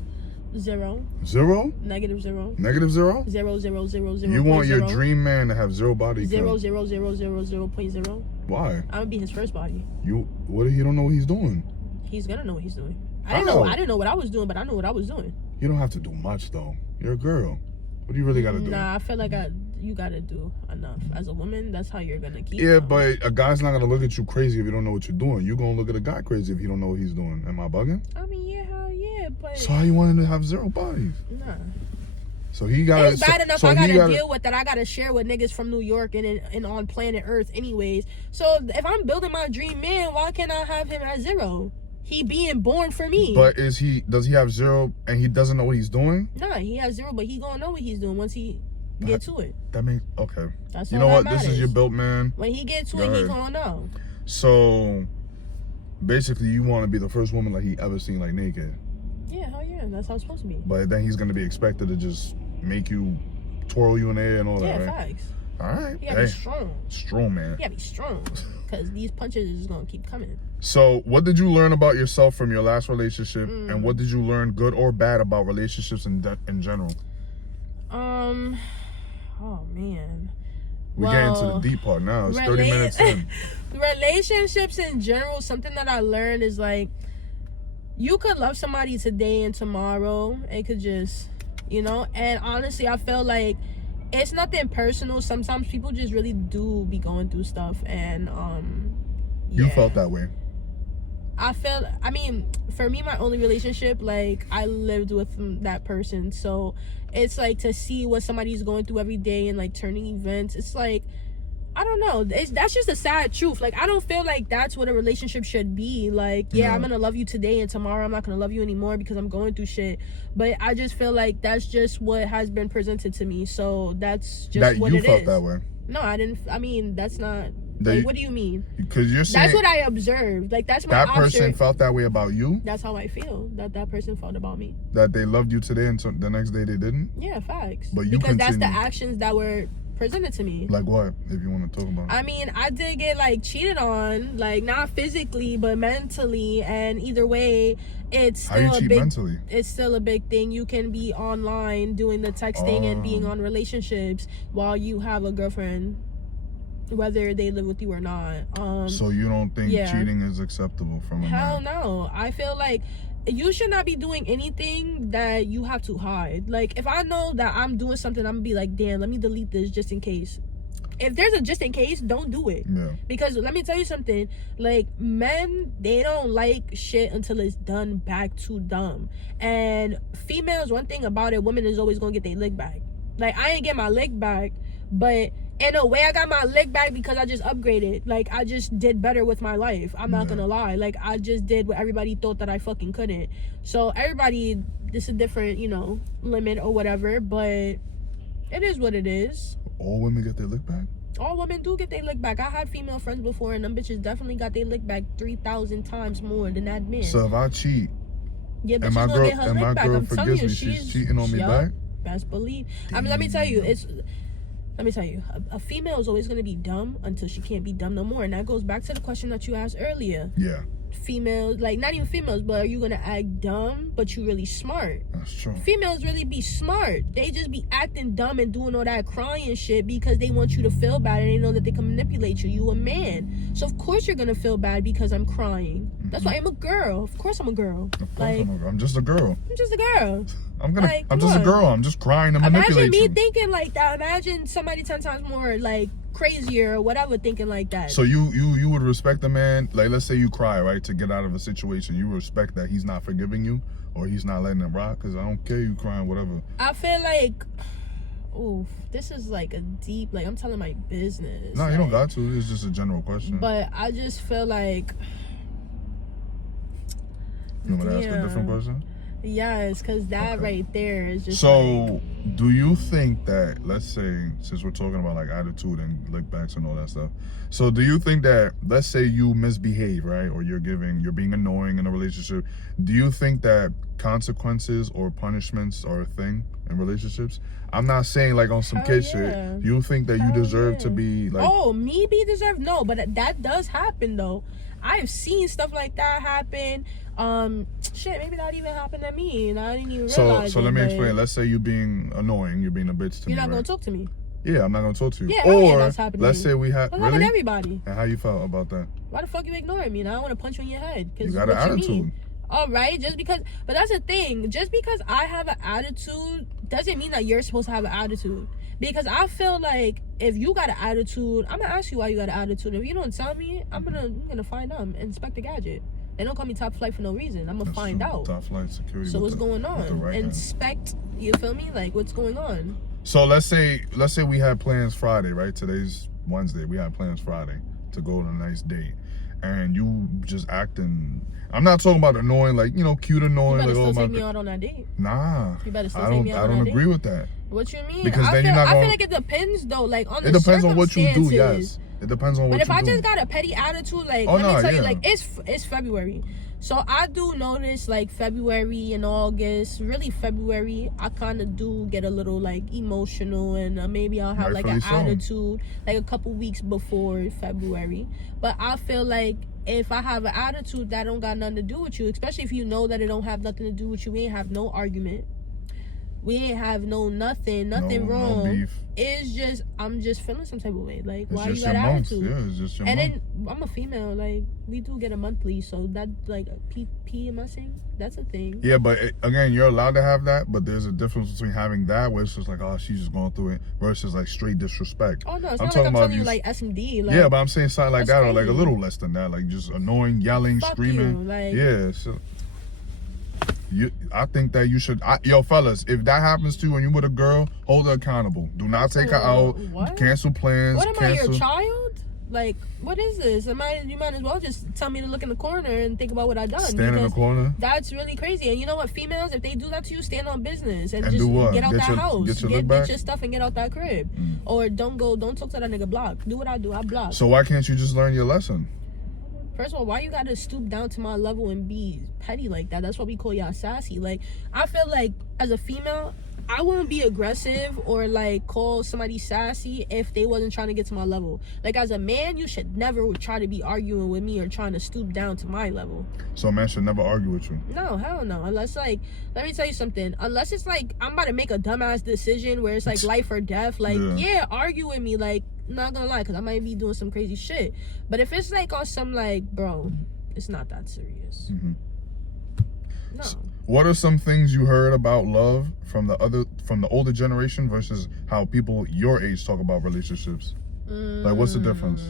0. 0? Negative 0. Negative 0? 0, 0, 0, 0. You want your dream man to have 0 body count? 0, 0, 0, 0, 0.0. Why? I'm gonna be his first body. What if he don't know what he's doing? He's gonna know what he's doing. I didn't know what I was doing, but I know what I was doing. You don't have to do much though. You're a girl. What do you really gotta do? Nah, I feel like you gotta do enough. As a woman, that's how you're gonna keep. Yeah, but a guy's not gonna look at you crazy if you don't know what you're doing. You're gonna look at a guy crazy if you don't know what he's doing. Am I bugging? I mean, yeah, hell yeah, but. So how you want him to have 0 bodies? Nah. So he got. It's bad enough I gotta deal with that. I gotta share with niggas from New York and on planet Earth, anyways. So if I'm building my dream man, why can't I have him at 0? he being born for me. But does he have zero and he doesn't know what he's doing? Nah, he has zero, but he gonna know what he's doing once he get to it. That means, okay. That's you all know what? that This is matters. your built man. When he get to it, he gonna know. So, basically, you want to be the first woman like he ever seen like naked. Yeah, hell yeah. That's how it's supposed to be. But then he's going to be expected to just make you, twirl you in the air and all that, right? Yeah, facts. All right. You gotta be strong. Strong, man. You gotta be strong. Because these punches is gonna keep coming. So, what did you learn about yourself from your last relationship? And what did you learn, good or bad, about relationships in general? Oh, man. We're getting to the deep part now. It's 30 minutes in. Relationships in general, something that I learned is like, you could love somebody today and tomorrow. It could just, you know, and honestly, I feel like it's nothing personal. Sometimes people just really do be going through stuff, and You felt that way. I mean, for me, my only relationship, like, I lived with that person, so it's like to see what somebody's going through every day and like turning events, it's like, I don't know, that's just a sad truth. Like, I don't feel like that's what a relationship should be. Like, yeah, I'm gonna love you today and tomorrow I'm not gonna love you anymore because I'm going through shit, but I just feel like that's just what has been presented to me, so that's just that what it is. You felt that way? No, I didn't. I mean, that's not Like, what do you mean? Because you're saying that's what I observed. Like, that's my that person felt that way about you. That's how I feel. That person felt about me. That they loved you today and so the next day they didn't. Yeah, facts. But you because continue. that's the actions that were presented to me. Like what? If you want to talk about it. I mean, I did get like cheated on, like not physically but mentally, and either way, it's still How you cheat mentally? It's still a big thing. You can be online doing the texting and being on relationships while you have a girlfriend, whether they live with you or not. So you don't think cheating is acceptable from a Hell man? no. I feel like you should not be doing anything that you have to hide. Like, if I know that I'm doing something, I'm gonna be like, damn, let me delete this just in case. If there's a just in case, don't do it. Yeah. Because let me tell you something, like, men, they don't like shit until it's done back to them. And females, one thing about it, women is always gonna get their lick back. Like, I ain't get my lick back, but in a way, I got my lick back because I just upgraded. Like, I just did better with my life. I'm not gonna lie. Like, I just did what everybody thought that I fucking couldn't. So everybody, this is a different, you know, limit or whatever, but it is what it is. All women get their lick back? All women do get their lick back. I had female friends before, and them bitches definitely got their lick back 3,000 times more than that man. So if I cheat, yeah, but and my she's gonna get her lick back. I'm telling you, she's cheating on me back? Best believe. I mean, let me tell you, a female is always going to be dumb until she can't be dumb no more. And that goes back to the question that you asked earlier. Yeah. Females, like, not even females, but are you going to act dumb, but you really smart? That's true. Females really be smart. They just be acting dumb and doing all that crying shit because they want you to feel bad and they know that they can manipulate you. You a man. So, of course, you're going to feel bad because I'm crying. That's why I'm a girl. Of course I'm a girl. Of course like, I'm just a girl. I'm just a girl. I'm just a girl. I'm just crying to manipulate Imagine me you. thinking like that. Imagine somebody 10 times more, like, crazier or whatever thinking like that. So you would respect a man, like, let's say you cry, right, to get out of a situation. You respect that he's not forgiving you or he's not letting it rock? Because I don't care you crying, whatever. I feel like, oof, this is like a deep, like, I'm telling my business. No, like, you don't got to. It's just a general question. But I just feel like, you want me to ask a different question? Yes, because that right there is just so like, do you think that, let's say, since we're talking about like attitude and look backs and all that stuff, so do you think that, let's say you misbehave, right, or you're being annoying in a relationship, do you think that consequences or punishments are a thing in relationships? I'm not saying like on some kid shit. You think that you deserve to be like, oh, me be deserved? No, but that does happen though. I've seen stuff like that happen. Shit, maybe that even happened to me and I didn't even realize. So let me explain. Let's say you being annoying, you're being a bitch to me. You're not right? gonna talk to me. Yeah, I'm not gonna talk to you. Yeah, or that's happening. Let's say we have really everybody. And how you felt about that? Why the fuck you ignoring me? Now I want to punch you in your head. You got an attitude. All right, but that's the thing. Just because I have an attitude doesn't mean that you're supposed to have an attitude. Because I feel like if you got an attitude, I'm gonna ask you why you got an attitude. If you don't tell me, I'm gonna find out. Inspector Gadget. They don't call me top flight for no reason. I'm gonna find out. Top flight security. So what's going on? Inspect. You feel me? Like, what's going on? So let's say we had plans Friday, right? Today's Wednesday. We had plans Friday to go on a nice date, and you just acting. I'm not talking about annoying, like, you know, cute annoying. You better like, still oh, take me out on that date. Nah. You better still take me out on that date. I don't agree with that. What you mean? Because then I feel like it depends though, like on the circumstances. It depends on what you do, yes. It depends on what you do. But if I just got a petty attitude, like, let me tell you, like, it's February. So I do notice, like, February and August, really February, I kind of do get a little, like, emotional, and maybe I'll have, like, an attitude, like, a couple weeks before February. But I feel like if I have an attitude that don't got nothing to do with you, especially if you know that it don't have nothing to do with you, we ain't have no argument. We ain't have nothing wrong. No beef. It's just, I'm just feeling some type of way. Like, why you got attitude? Yeah, it's just your and month. then, I'm a female. Like, we do get a monthly. So, that, like, PMSing, that's a thing. Yeah, but again, you're allowed to have that. But there's a difference between having that, where it's just like, oh, she's just going through it, versus, like, straight disrespect. Oh, no, it's not like I'm telling you, like, SMD. Like, yeah, but I'm saying something like that, crazy. or, like, a little less than that. Like, just annoying, yelling, screaming. You, like, yeah, so... I think that you should, yo, fellas, if that happens to you and you with a girl, hold her accountable. Do not take her out. What? Cancel plans. What am I, your child? Like, what is this? You might as well just tell me to look in the corner and think about what I done. Stand in the corner. That's really crazy. And you know what, females, if they do that to you, stand on business and do just what? get out that house. Get your stuff and get out that crib. Or don't talk to that nigga. Block. Do what I do. I block. So why can't you just learn your lesson? First of all, why you gotta stoop down to my level and be petty like that? That's what we call y'all sassy. Like, I feel like as a female, I won't be aggressive or like call somebody sassy if they wasn't trying to get to my level. Like, as a man, you should never try to be arguing with me or trying to stoop down to my level. So a man should never argue with you? No, hell no. Unless, like, let me tell you something. Unless it's like I'm about to make a dumbass decision where it's like life or death. Like, yeah, argue with me. Like, not gonna lie, because I might be doing some crazy shit. But if it's like on some, like, bro, it's not that serious. No. What are some things you heard about love from the older generation versus how people your age talk about relationships? Like, what's the difference?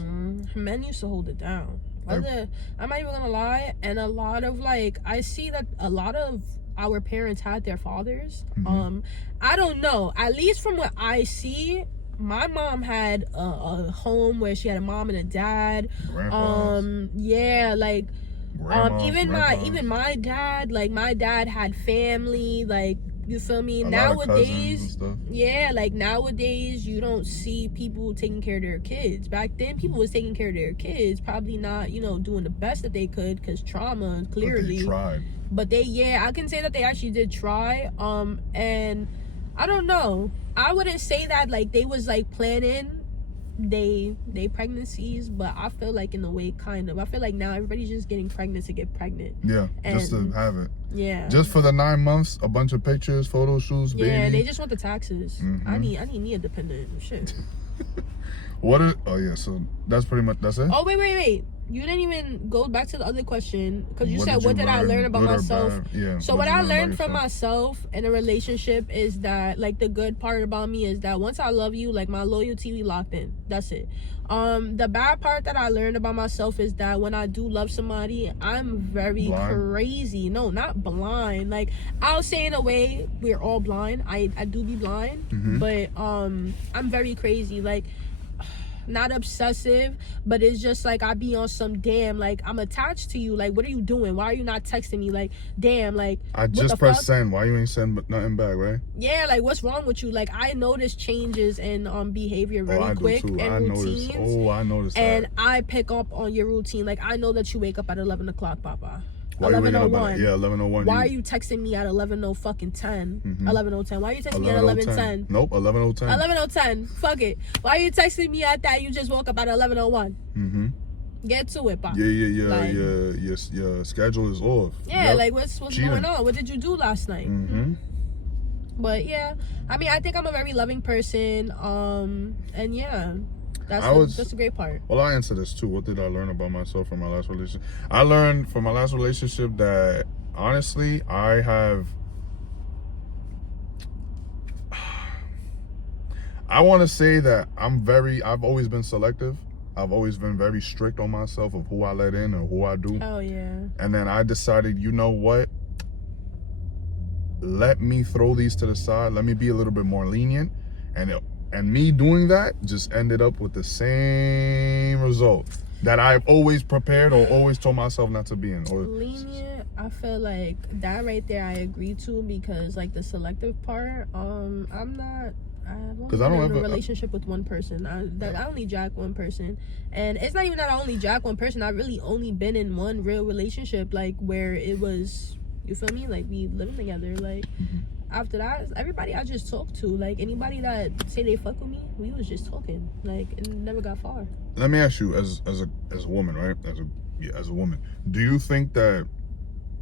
Men used to hold it down. I'm not even gonna lie, and a lot of, like, I see that a lot of our parents had their fathers. I don't know, at least from what I see, my mom had a home where she had a mom and a dad. Yeah, like, even my dad, like, my dad had family, like, you feel me? Nowadays, yeah, like, nowadays you don't see people taking care of their kids. Back then, people was taking care of their kids, probably not, you know, doing the best that they could because trauma, clearly. But they tried. But I can say that they actually did try. And I don't know, I wouldn't say that, like, they was, like, planning they pregnancies, but I feel like in a way, kind of. I feel like now everybody's just getting pregnant to get pregnant. Yeah, just to have it. Yeah. Just for the 9 months, a bunch of pictures, photo shoots, baby. Yeah, they just want the taxes. I need me a dependent. Shit. So that's pretty much, that's it? Oh, wait. You didn't even go back to the other question, because you said, what did I learn about myself? Yeah. So what I learned from myself in a relationship is that, like, the good part about me is that once I love you, like, my loyalty, we locked in. That's it. The bad part that I learned about myself is that when I do love somebody, I'm very crazy. No, not blind. Like, I'll say in a way, we're all blind. I do be blind, but I'm very crazy. Like, not obsessive, but it's just like I be on some damn, like, I'm attached to you, like, what are you doing? Why are you not texting me? Like, damn, like, I just pressed send. Why you ain't send nothing back, right? Yeah, like, what's wrong with you? Like, I notice changes in behavior very quick and routines. I noticed that. And I pick up on your routine. Like, I know that you wake up at 11 o'clock, Papa. 11:01. Yeah, 11:01. Why are you texting me at 11:10? 11:10. Why are you texting me at 11:10? Nope, 11:10. 11:10. Fuck it. Why are you texting me at that? You just woke up at 11:01. Get to it, Pop. Yeah. Like, your schedule is off. Yeah, like, what's going on? What did you do last night? But yeah, I mean, I think I'm a very loving person. And yeah. That's a great part. Well, I answer this too. What did I learn about myself from my last relationship? I learned from my last relationship that, honestly, I want to say that I've always been selective. I've always been very strict on myself of who I let in or who I do. Oh, yeah. And then I decided, you know what? Let me throw these to the side. Let me be a little bit more lenient. And me doing that just ended up with the same result. that I've always prepared or always told myself not to be in? Or lenient, I feel like that right there I agree to, because like the selective part, I don't in a relationship with one person. I only jack one person, and it's not even that I only jack one person. I really only been in one real relationship, like where it was, you feel me, like we living together. Like after that, everybody I just talked to, like anybody that say they fuck with me, we was just talking, like it never got far. Let me ask you, as a woman, right? As a woman, do you think that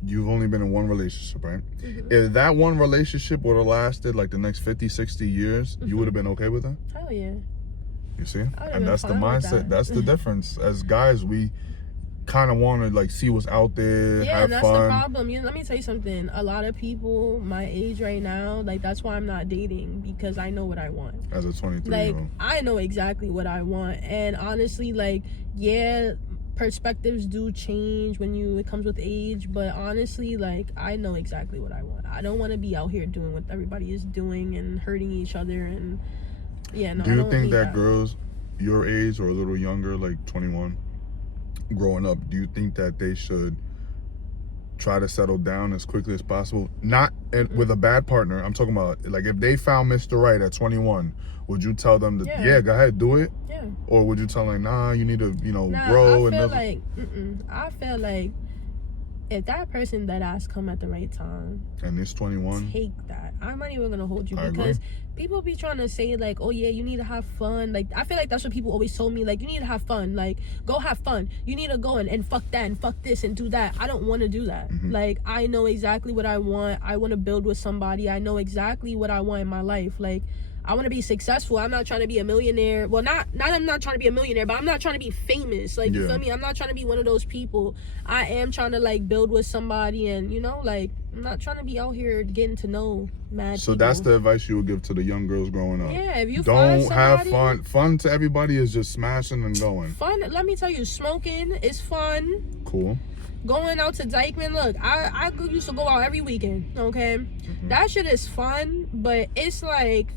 you've only been in one relationship, right? If that one relationship would have lasted like the next 50, 60 years, you would have been okay with that? Hell yeah. You see? And that's the mindset. That's the difference. As guys, we kind of want to like see what's out there, yeah, have and that's fun. the problem. Let me tell you something. A lot of people my age right now, like that's why I'm not dating, because I know what I want. As a 23-year-old. Like I know exactly what I want, and honestly, like yeah, perspectives do change when it comes with age, but honestly, like I know exactly what I want. I don't want to be out here doing what everybody is doing and hurting each other. And yeah, no. Do you think that girls your age or a little younger, like 21, growing up, do you think that they should try to settle down as quickly as possible? Not with a bad partner. I'm talking about like if they found Mr. Right at 21, would you tell them that yeah, go ahead, do it? Yeah. Or would you tell them like, nah, you need to, grow? I feel like if that person that ass come at the right time and it's 21, take that. I'm not even gonna hold you, because agree. People be trying to say like, oh yeah, you need to have fun. Like I feel like that's what people always told me, like you need to have fun, like go have fun, you need to go and fuck that and fuck this and do that. I don't want to do that. Like I know exactly what I want. I want to build with somebody. I know exactly what I want in my life. Like I want to be successful. I'm not trying to be a millionaire. Well, not I'm not trying to be a millionaire, but I'm not trying to be famous. Like, you feel me? I'm not trying to be one of those people. I am trying to, like, build with somebody and, like, I'm not trying to be out here getting to know mad people. That's the advice you would give to the young girls growing up. Yeah, if you don't find somebody, have fun. Fun to everybody is just smashing and going. Fun, let me tell you, smoking is fun. Cool. Going out to Dykeman, look, I used to go out every weekend, okay? That shit is fun, but it's like,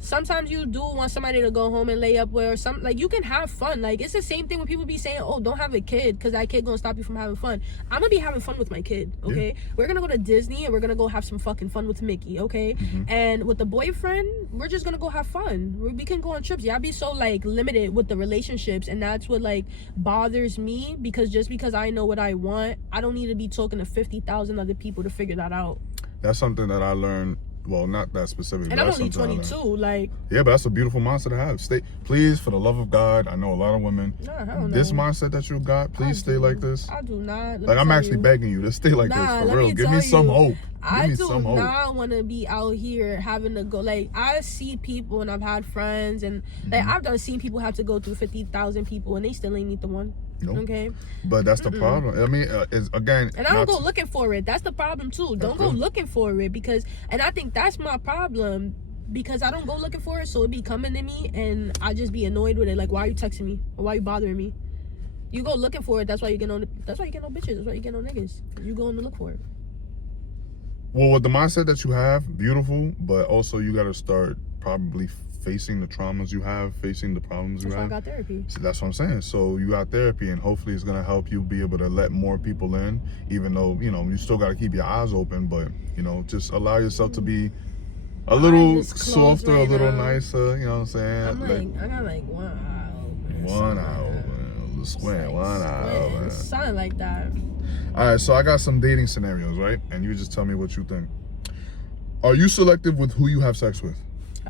sometimes you do want somebody to go home and lay up with, or something. Like, you can have fun. Like, it's the same thing when people be saying, oh, don't have a kid because that kid gonna stop you from having fun. I'm gonna be having fun with my kid, okay? We're gonna go to Disney and we're gonna go have some fucking fun with Mickey, okay? And with the boyfriend, we're just gonna go have fun. We can go on trips. Y'all be so, like, limited with the relationships, and that's what, like, bothers me, because just because I know what I want, I don't need to be talking to 50,000 other people to figure that out. That's something that I learned. Well, not that specific. And I'm only 22, like... Yeah, but that's a beautiful mindset to have. Please, for the love of God, I know a lot of women. This mindset that you got, please stay like this. I do not. Like, I'm actually begging you to stay like this, for real. Give me some hope. I do not want to be out here having to go. Like, I see people, and I've had friends, and like I've seen people have to go through 50,000 people, and they still ain't meet the one. Nope. Okay, but that's the problem. I mean, it's again, and I don't go looking for it. That's the problem too. Don't go looking for it, because, and I think that's my problem, because I don't go looking for it, so it be coming to me, and I just be annoyed with it. Like, why are you texting me, or why are you bothering me? You go looking for it. That's why you get no. That's why you get no bitches. That's why you get no niggas. You going to look for it. Well, with the mindset that you have, beautiful, but also you got to start probably facing the traumas you have, facing the problems you have. That's why I got therapy. So that's what I'm saying. So you got therapy, and hopefully it's going to help you be able to let more people in, even though, you still got to keep your eyes open, but, just allow yourself to be a little softer, a little nicer, you know what I'm saying? I got like one eye open. One eye open, a little squint, one eye open. Something like that. All right, so I got some dating scenarios, right? And you just tell me what you think. Are you selective with who you have sex with?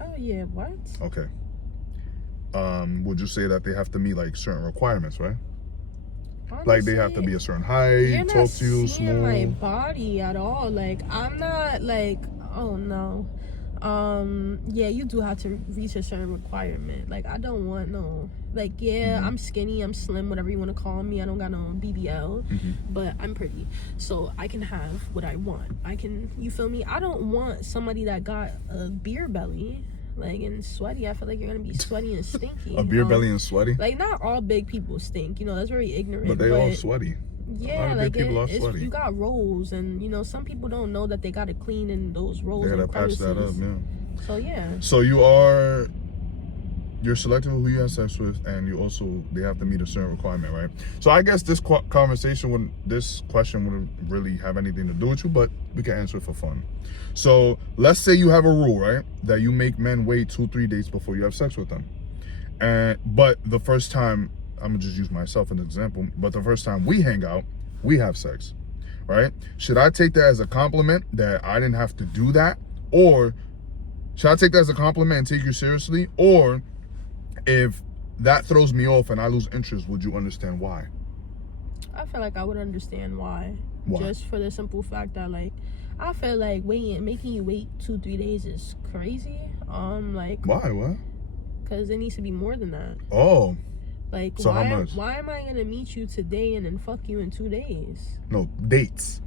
Oh yeah, what? Okay. Would you say that they have to meet like certain requirements, right? Honestly, like they have to be a certain height, talk to you, small. My body at all. Like, I'm not like, oh no. Yeah, you do have to reach a certain requirement. Like, I don't want no, like, yeah, I'm skinny, I'm slim, whatever you want to call me. I don't got no BBL, but I'm pretty, so I can have what I want. You feel me? I don't want somebody that got a beer belly, like, and sweaty. I feel like you're gonna be sweaty and stinky. A beer belly and sweaty? Like, not all big people stink. That's very ignorant. But they all sweaty. Yeah, like you got rolls, and some people don't know that they got to clean in those rolls. They gotta patch that up, yeah. So yeah. So you're selective of who you have sex with, and they have to meet a certain requirement, right? So I guess this question wouldn't really have anything to do with you, but we can answer it for fun. So let's say you have a rule, right, that you make men wait 2-3 dates before you have sex with them, but the first time, I'm gonna just use myself as an example, but the first time we hang out, we have sex, right? Should I take that as a compliment that I didn't have to do that, or should I take that as a compliment and take you seriously? Or if that throws me off and I lose interest, would you understand why? I feel like I would understand why. Why? Just for the simple fact that, like, I feel like making you wait 2-3 days is crazy. Like, why? What? Because it needs to be more than that. Oh. Like, so how much? Why am I gonna meet you today and then fuck you in 2 days? No, dates.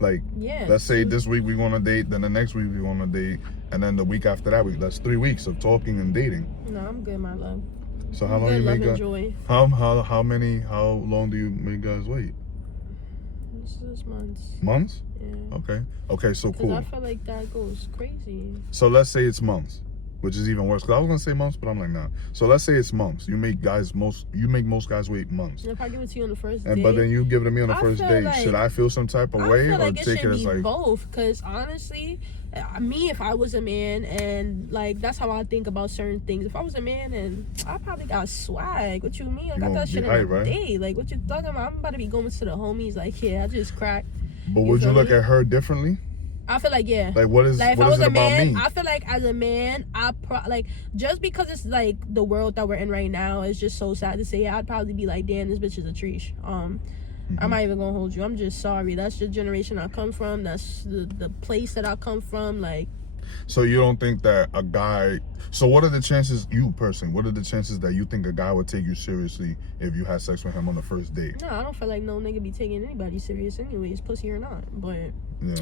Like, yeah, let's say this week we go on a date, then the next week we go on a date, and then the week after that week. That's 3 weeks of talking and dating. No, I'm good, my love. So how long you make guys? How long do you make guys wait? It's just months. Months? Yeah. Okay, so cool. I feel like that goes crazy. So let's say it's months, which is even worse. Cause I was gonna say months, but I'm like, nah. So let's say it's months. You make most guys wait months. If I give it to you on the first date, but then you give it to me on the first date, like, should I feel some type of way, or take it as like both? Because honestly, me, if I was a man, and like that's how I think about certain things. If I was a man, and I probably got swag. What you mean? I got that shit in a day. Like, what you talking about? I'm about to be going to the homies. Like, yeah, I just cracked. But would you look at her differently? I feel like, yeah. Like, what is like, if what I was is it a man, about me? I feel like as a man, like, just because it's like the world that we're in right now, it's just so sad to say. I'd probably be like, damn, this bitch is a treesh. I'm not even gonna hold you. I'm just sorry. That's the generation I come from. That's the place that I come from. Like, so you don't think that a guy? So what are the chances, you personally? What are the chances that you think a guy would take you seriously if you had sex with him on the first date? No, I don't feel like no nigga be taking anybody serious anyways, pussy or not. But yeah.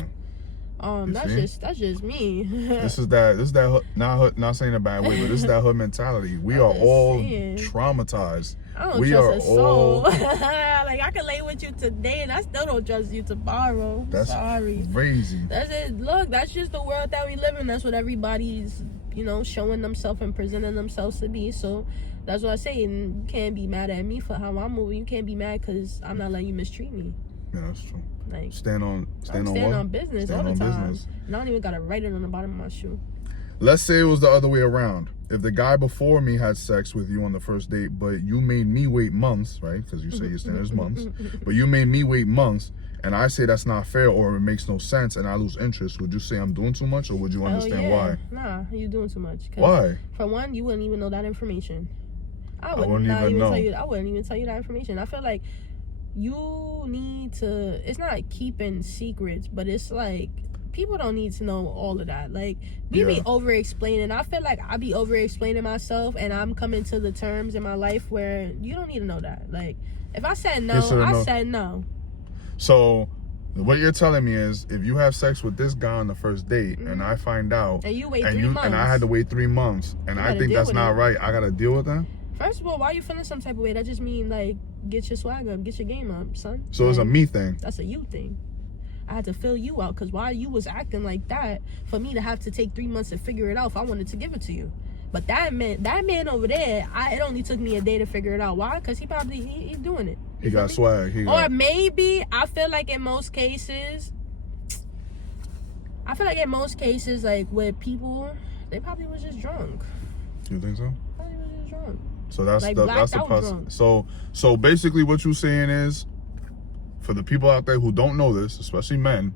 That's just me. This is that not saying a bad way, but this is that hood mentality. We are all traumatized. I don't trust a soul. Like, I can lay with you today and I still don't trust you tomorrow. That's sorry. Crazy. That's it. Look, that's just the world that we live in. That's what everybody's, showing themselves and presenting themselves to be. So that's what I say. And you can't be mad at me for how I'm moving. You can't be mad because I'm not letting you mistreat me. Yeah, that's true. Like, stand on business stand all the on time. business. And I don't even gotta write it on the bottom of my shoe. Let's say it was the other way around. If the guy before me had sex with you on the first date, but you made me wait months, right? Because you say your standard is months. But you made me wait months, and I say that's not fair or it makes no sense, and I lose interest, would you say I'm doing too much, or would you understand why? Nah, you're doing too much. Why? For one, you wouldn't even know that information. I wouldn't even know. I wouldn't even tell you that information. I feel like you need to, it's not keeping secrets, but it's like people don't need to know all of that. Like, we be over explaining. I feel like I be over explaining myself, and I'm coming to the terms in my life where you don't need to know that. Like, if I said no, I said no. So what you're telling me is, if you have sex with this guy on the first date, and I find out, and you wait 3 months, and I had to wait 3 months, and I think that's not right, I gotta deal with that. First of all, why you feeling some type of way? That just mean, like, get your swag up, get your game up, son. So it's a me thing. That's a you thing. I had to fill you out, because while you was acting like that, for me to have to take 3 months to figure it out, if I wanted to give it to you. But that man over there, it only took me a day to figure it out. Why? Because he's doing it. He got swag. Maybe, I feel like in most cases, like, with people, they probably was just drunk. You think so? Probably was just drunk. So that's the possibility. So basically what you're saying is, for the people out there who don't know this, especially men,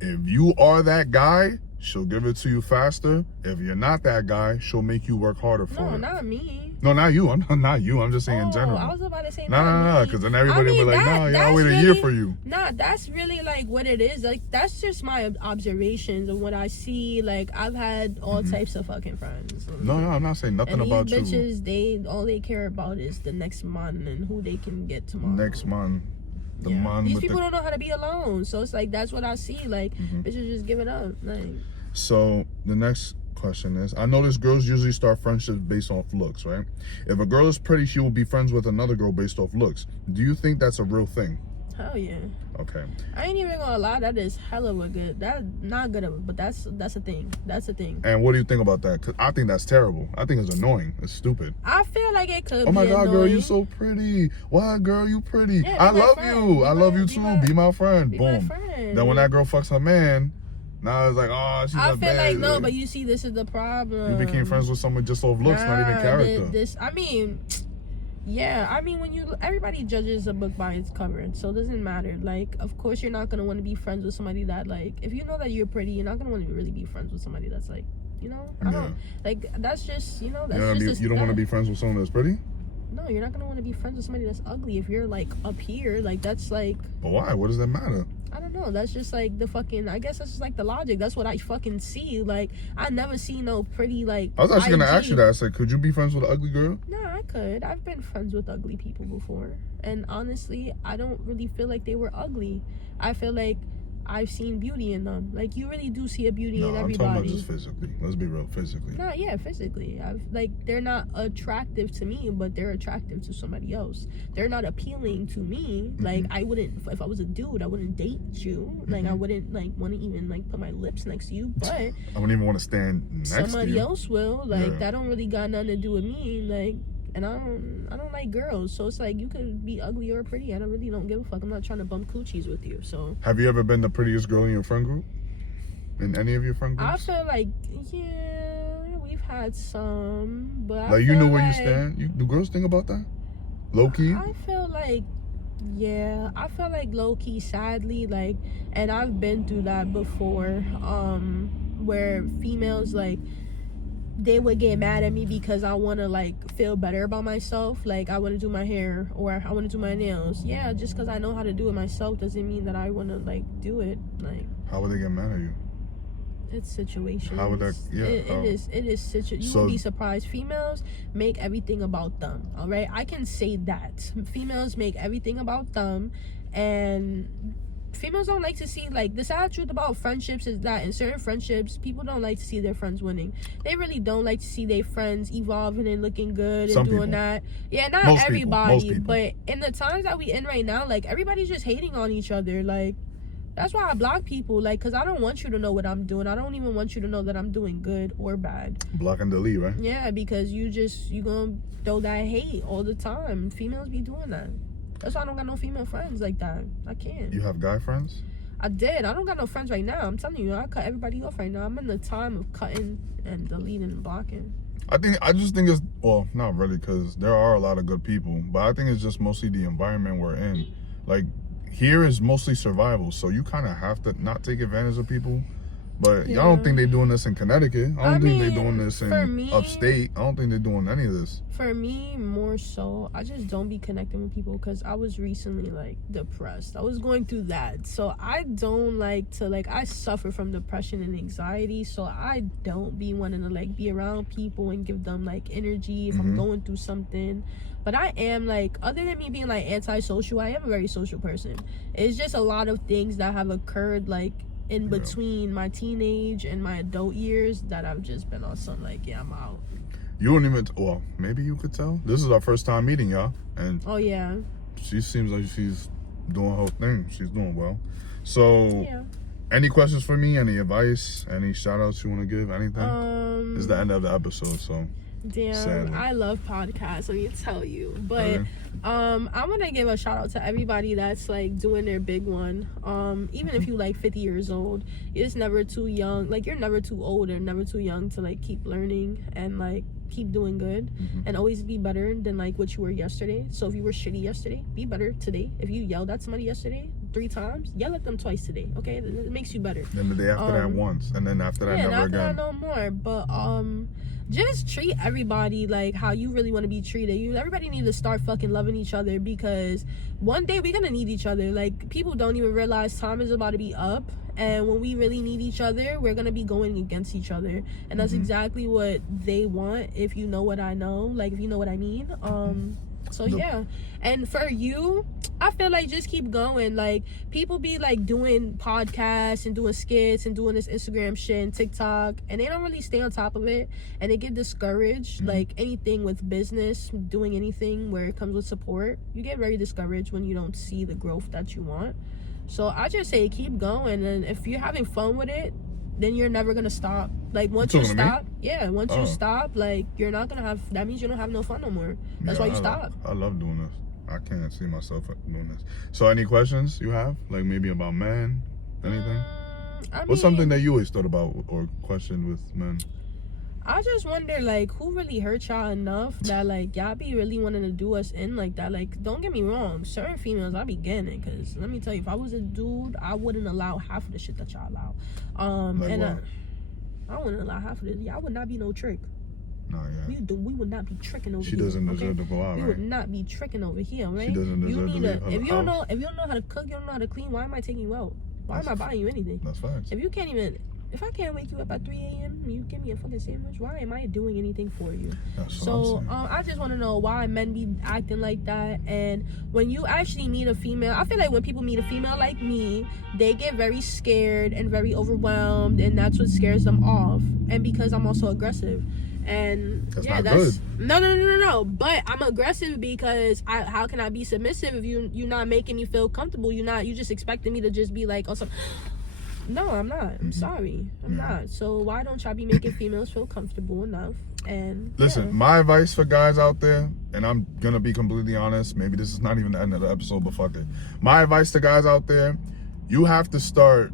if you are that guy, she'll give it to you faster. If you're not that guy, she'll make you work harder for it. No, not me. No, not you. I'm not you. I'm just saying in general. I was about to say no, because then everybody will be like, no, I'll wait a year for you. Nah, that's really like what it is. Like, that's just my observations of what I see. Like, I've had all types of fucking friends. No, I'm not saying nothing about you. And these bitches, all they care about is the next month and who they can get tomorrow. Next month. These people don't know how to be alone. So it's like, that's what I see. Like, bitches just give it up. Like. So the next question is, I notice girls usually start friendships based off looks, right? If a girl is pretty, she will be friends with another girl based off looks. Do you think that's a real thing? Hell yeah. Okay. I ain't even gonna lie, that is hell of a good. That not good of, but that's a thing. That's a thing. And what do you think about that? 'Cause I think that's terrible. I think it's annoying. It's stupid. I feel like it could. Oh my be God, annoying. girl, you so pretty. Why, girl, you pretty? Yeah, I be my love friend. you. Be I my- love you be too. my- Be my friend. Be my Boom. friend. Then when that girl fucks her man, now it's like, oh, she's I a feel bad. like no, but you see, this is the problem. You became friends with someone just off looks, not even character. I mean, yeah, I mean, everybody judges a book by its cover, so it doesn't matter. Like, of course, you're not gonna want to be friends with somebody that, like, if you know that you're pretty, you're not gonna want to really be friends with somebody that's like, you know, I don't like. That's just, you know, that's just. You don't want to be friends with someone that's pretty. No, you're not gonna want to be friends with somebody that's ugly if you're like up here. Like, that's like. But why? What does that matter? I don't know. That's just like the fucking. I guess that's just like the logic. That's what I fucking see. Like, I never see no pretty like. I was actually gonna ask you IG. that. I said, could you be friends with an ugly girl? No, I could. I've been friends with ugly people before, and honestly, I don't really feel like they were ugly. I feel like I've seen beauty in them. Like, you really do see a beauty in No, I'm everybody. talking about just physically. Let's be real, physically. Nah, yeah, physically. They're not attractive to me, but they're attractive to somebody else. They're not appealing to me. Like, I wouldn't, if I was a dude, I wouldn't date you. Like, I wouldn't like want to even like put my lips next to you. But I wouldn't even want to stand next to you. somebody else will. Like, Yeah. that don't really got nothing to do with me. Like, and I don't like girls, so it's like you could be ugly or pretty. I really don't give a fuck. I'm not trying to bump coochies with you. So Have you ever been the prettiest girl in your friend group? In any of your friend I groups? feel like, yeah, we've had some, but I Like, you feel know where you like- stand? Do girls think about that? Low key? I feel like, yeah, I feel like low key, sadly, like, and I've been through that before, where females, like, they would get mad at me because I want to like feel better about myself. Like, I want to do my hair or I want to do my nails. Yeah, just because I know how to do it myself doesn't mean that I want to like do it. Like, How would they get mad at you? it's situations. How would that- yeah, how? It is you So- would be surprised. Females make everything about them. All right, I can say that females make everything about them, and females don't like to see, like, the sad truth about friendships is that in certain friendships, people don't like to see their friends winning. They really don't like to see their friends evolving and looking good and Some doing people. that. Yeah, not Most everybody, people. but in the times that we in right now, like, everybody's just hating on each other. Like, that's why I block people, like, because I don't want you to know what I'm doing. I don't even want you to know that I'm doing good or bad. Block and delete, right? Yeah, because you gonna throw that hate all the time. Females be doing that. That's why I don't got no female friends like that. I can't. You have guy friends? I did. I don't got no friends right now. I'm telling you, I cut everybody off right now. I'm in the time of cutting and deleting and blocking. I just think it's, well, not really, because there are a lot of good people, but I think it's just mostly the environment we're in. Like, here is mostly survival, so you kind of have to not take advantage of people. But y'all don't think they're doing this in Connecticut. I don't think they're doing this in upstate. I don't think they're doing any of this. For me, more so, I just don't be connecting with people because I was recently, like, depressed. I was going through that. So I don't like to, like, I suffer from depression and anxiety. So I don't be wanting to, like, be around people and give them, like, energy if I'm going through something. But I am, like, other than me being, like, antisocial, I am a very social person. It's just a lot of things that have occurred, like, in between my teenage and my adult years that I've just been on some, like, yeah, I'm out. You don't even, well, maybe you could tell. This is our first time meeting y'all, and Oh, yeah. she seems like she's doing her thing. She's doing well. So, Yeah. any questions for me? Any advice? Any shout outs you want to give? Anything? This is the end of the episode, so. Damn, Sadly. I love podcasts, let me tell you. But Okay. I want to give a shout out to everybody that's like doing their big one. Even if you like 50 years old, you're just never too young. Like, you're never too old or never too young to like keep learning and like keep doing good and always be better than like what you were yesterday. So if you were shitty yesterday, be better today. If you yelled at somebody yesterday 3 times, yell at them twice today. Okay, it makes you better. Then the day after that once, and then after that Yeah, never after again. that no more. But just treat everybody like how you really want to be treated. Everybody need to start fucking loving each other, because one day we're gonna need each other. Like, people don't even realize time is about to be up, and when we really need each other, we're gonna be going against each other, and that's exactly what they want. If you know what I know, like, if you know what I mean. So yeah, and for you, I feel like just keep going. Like, people be like doing podcasts and doing skits and doing this Instagram shit and TikTok, and they don't really stay on top of it, and they get discouraged. Like, anything with business, doing anything where it comes with support, you get very discouraged when you don't see the growth that you want. So I just say keep going, and if you're having fun with it, then you're never gonna stop. Like, once you stop, you stop, like, you're not gonna have, that means you don't have no fun no more. That's why you stop. I love doing this. I can't see myself doing this. So any questions you have, like maybe about men, anything? What's something that you always thought about or questioned with men? I just wonder, like, who really hurt y'all enough that, like, y'all be really wanting to do us in like that? Like, don't get me wrong, certain females I be getting it, because let me tell you, if I was a dude, I wouldn't allow half of the shit that y'all allow. I wouldn't allow half of this. Y'all would not be no trick. No, yeah. We would not be tricking over here. She doesn't deserve to go out, right? We would not be tricking over here, right? She doesn't deserve to leave if you don't know how to cook, you don't know how to clean, why am I taking you out? Why am I buying you anything? That's facts. If I can't wake you up at 3 a.m., you give me a fucking sandwich, why am I doing anything for you? I just want to know why men be acting like that. And when you actually meet a female, I feel like when people meet a female like me, they get very scared and very overwhelmed, and that's what scares them off. And because I'm also aggressive. And that's no. But I'm aggressive because how can I be submissive if you're not making me feel comfortable? You just expecting me to just be like, oh, no, I'm not. I'm sorry. I'm not. So why don't y'all be making females feel comfortable enough? And listen, my advice for guys out there, and I'm gonna be completely honest, maybe this is not even the end of the episode, but fuck it. My advice to guys out there, you have to start,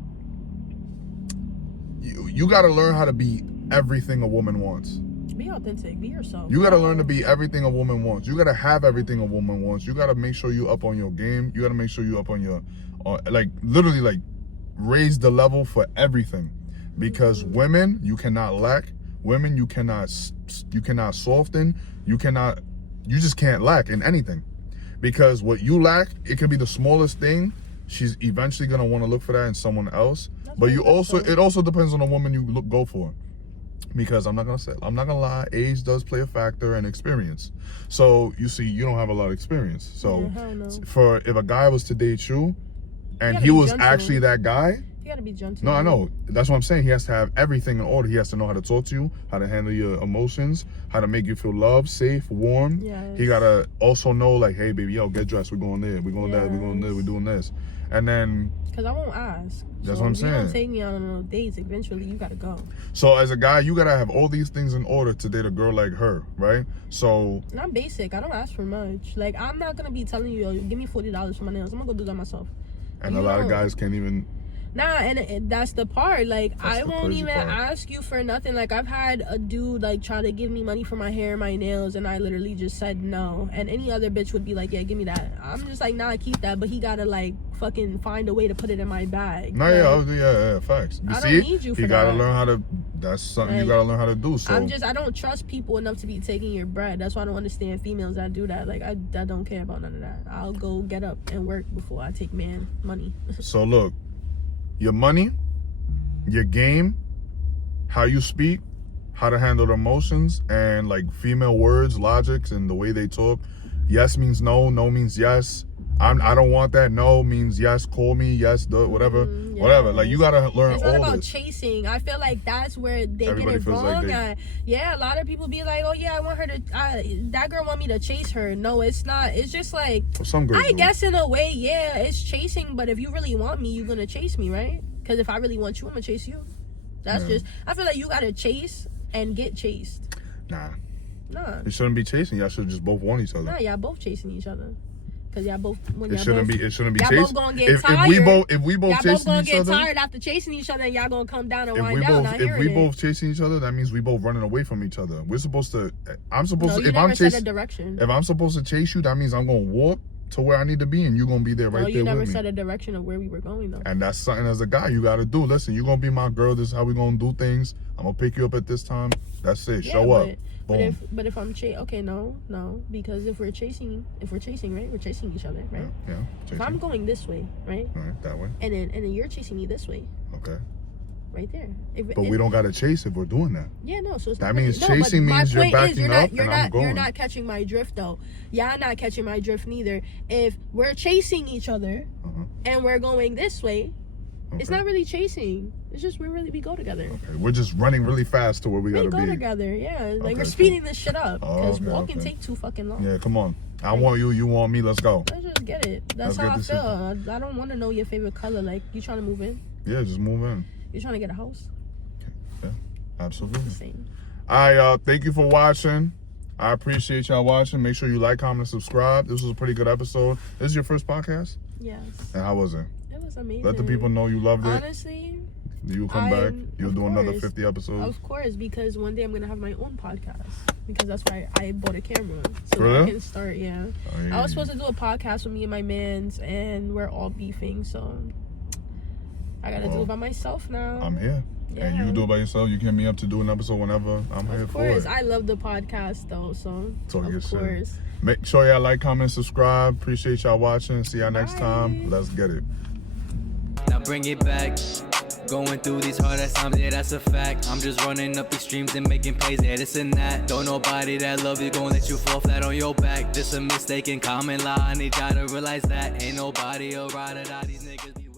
you gotta learn how to be everything a woman wants. Be authentic. Be yourself. You gotta learn to be everything a woman wants. You gotta have everything a woman wants. You gotta make sure you up on your game. You gotta make sure you up on your, like, literally, like, raise the level for everything, because women, you cannot lack. Women, you cannot soften. You just can't lack in anything, because what you lack, it could be the smallest thing. She's eventually gonna want to look for that in someone else. But it also depends on the woman you go for, because I'm not gonna lie, age does play a factor, and experience. So you see, you don't have a lot of experience. So if a guy was to date you, and he was actually that guy, you gotta be gentle. No, I know. That's what I'm saying. He has to have everything in order. He has to know how to talk to you, how to handle your emotions, how to make you feel loved, safe, warm. Yes. He gotta also know, like, hey, baby, yo, get dressed. We're going there. We're going that. We're going there. We're doing this. And then, because I won't ask. That's what I'm saying. You don't take me on no dates. Eventually, you gotta go. So as a guy, you gotta have all these things in order to date a girl like her, right? So. And I'm basic. I don't ask for much. Like, I'm not gonna be telling you, yo, give me $40 for my nails. I'm gonna go do that myself. And a lot of guys can't even. Nah, and that's the part. Like, I won't even ask you for nothing. Like, I've had a dude, like, try to give me money for my hair and my nails, and I literally just said no. And any other bitch would be like, yeah, give me that. I'm just like, nah, keep that. But he gotta, like, fucking find a way to put it in my bag. No, like, yeah, facts. I don't need you for that. You gotta learn how to, that's something you gotta learn how to do. So I don't trust people enough to be taking your bread. That's why I don't understand females that do that. Like, I don't care about none of that. I'll go get up and work before I take man money. So look, your money, your game, how you speak, how to handle the emotions, and like female words, logics, and the way they talk. Yes means no, no means yes. I don't want that. No means yes. Call me. Yes. Do it. Whatever. Yes. Whatever. Like, you gotta learn all this. It's not about chasing. I feel like that's where they get it wrong. Like a lot of people be like, oh yeah, I want her to. That girl want me to chase her. No, it's not. It's just like, some girls I guess in a way, yeah, it's chasing. But if you really want me, you're gonna chase me, right? Because if I really want you, I'm gonna chase you. That's just. I feel like you gotta chase and get chased. Nah. You shouldn't be chasing. Y'all should just both want each other. Nah, y'all both chasing each other. Cause y'all both, it shouldn't be chasing. Both gonna get tired. If we both chasing each other, y'all both gonna get tired after chasing each other, and y'all gonna come down and wind down. If we both chasing each other, that means we both running away from each other. We're supposed to. I'm supposed to. If I'm chasing, if I'm supposed to chase you, that means I'm gonna walk to where I need to be, and you're gonna be there right there with me. You never set a direction of where we were going though. And that's something as a guy you gotta do. Listen, you're gonna be my girl. This is how we gonna do things. I'm gonna pick you up at this time. That's it. Yeah, show up. But if I'm no, because if we're chasing, right, we're chasing each other, right? Yeah. If I'm going this way, right? All right, that way. And then you're chasing me this way. Okay. right there. But we don't gotta chase if we're doing that. Yeah, no. So it's that not means really, chasing means you're backing up and I'm going. You're not catching my drift though. Y'all not catching my drift neither. If we're chasing each other and we're going this way, it's not really chasing. It's just we go together. Okay, we're just running really fast to where we gotta be. We go together, yeah. Like we're speeding this shit up because walking take too fucking long. Yeah, come on. I want you, you want me. Let's go. Let's just get it. That's how I feel. I don't want to know your favorite color. Like, you trying to move in? Yeah, just move in. You trying to get a house? Okay. Yeah, absolutely. Same. All right, thank you for watching. I appreciate y'all watching. Make sure you like, comment, and subscribe. This was a pretty good episode. This is your first podcast? Yes. And how was it? It was amazing. Let the people know you loved it. Honestly, you'll come back. You'll do another 50 episodes. Of course, because one day I'm gonna have my own podcast. Because that's why I bought a camera, so really? I can start. Yeah. Oh, yeah. I was supposed to do a podcast with me and my mans, and we're all beefing. So I gotta do it by myself now. I'm here. Yeah. And you do it by yourself. You can hit me up to do an episode whenever. I'm here for it. Of course, I love the podcast though. So of course. Make sure y'all like, comment, subscribe. Appreciate y'all watching. See y'all next time. Let's get it. Now bring it back. Going through these hard ass times, yeah, that's a fact. I'm just running up these streams and making plays, yeah, this and that. Don't nobody that love you gon' let you fall flat on your back. Just a mistaken common lie. I need y'all to realize that ain't nobody a ride or die. These niggas be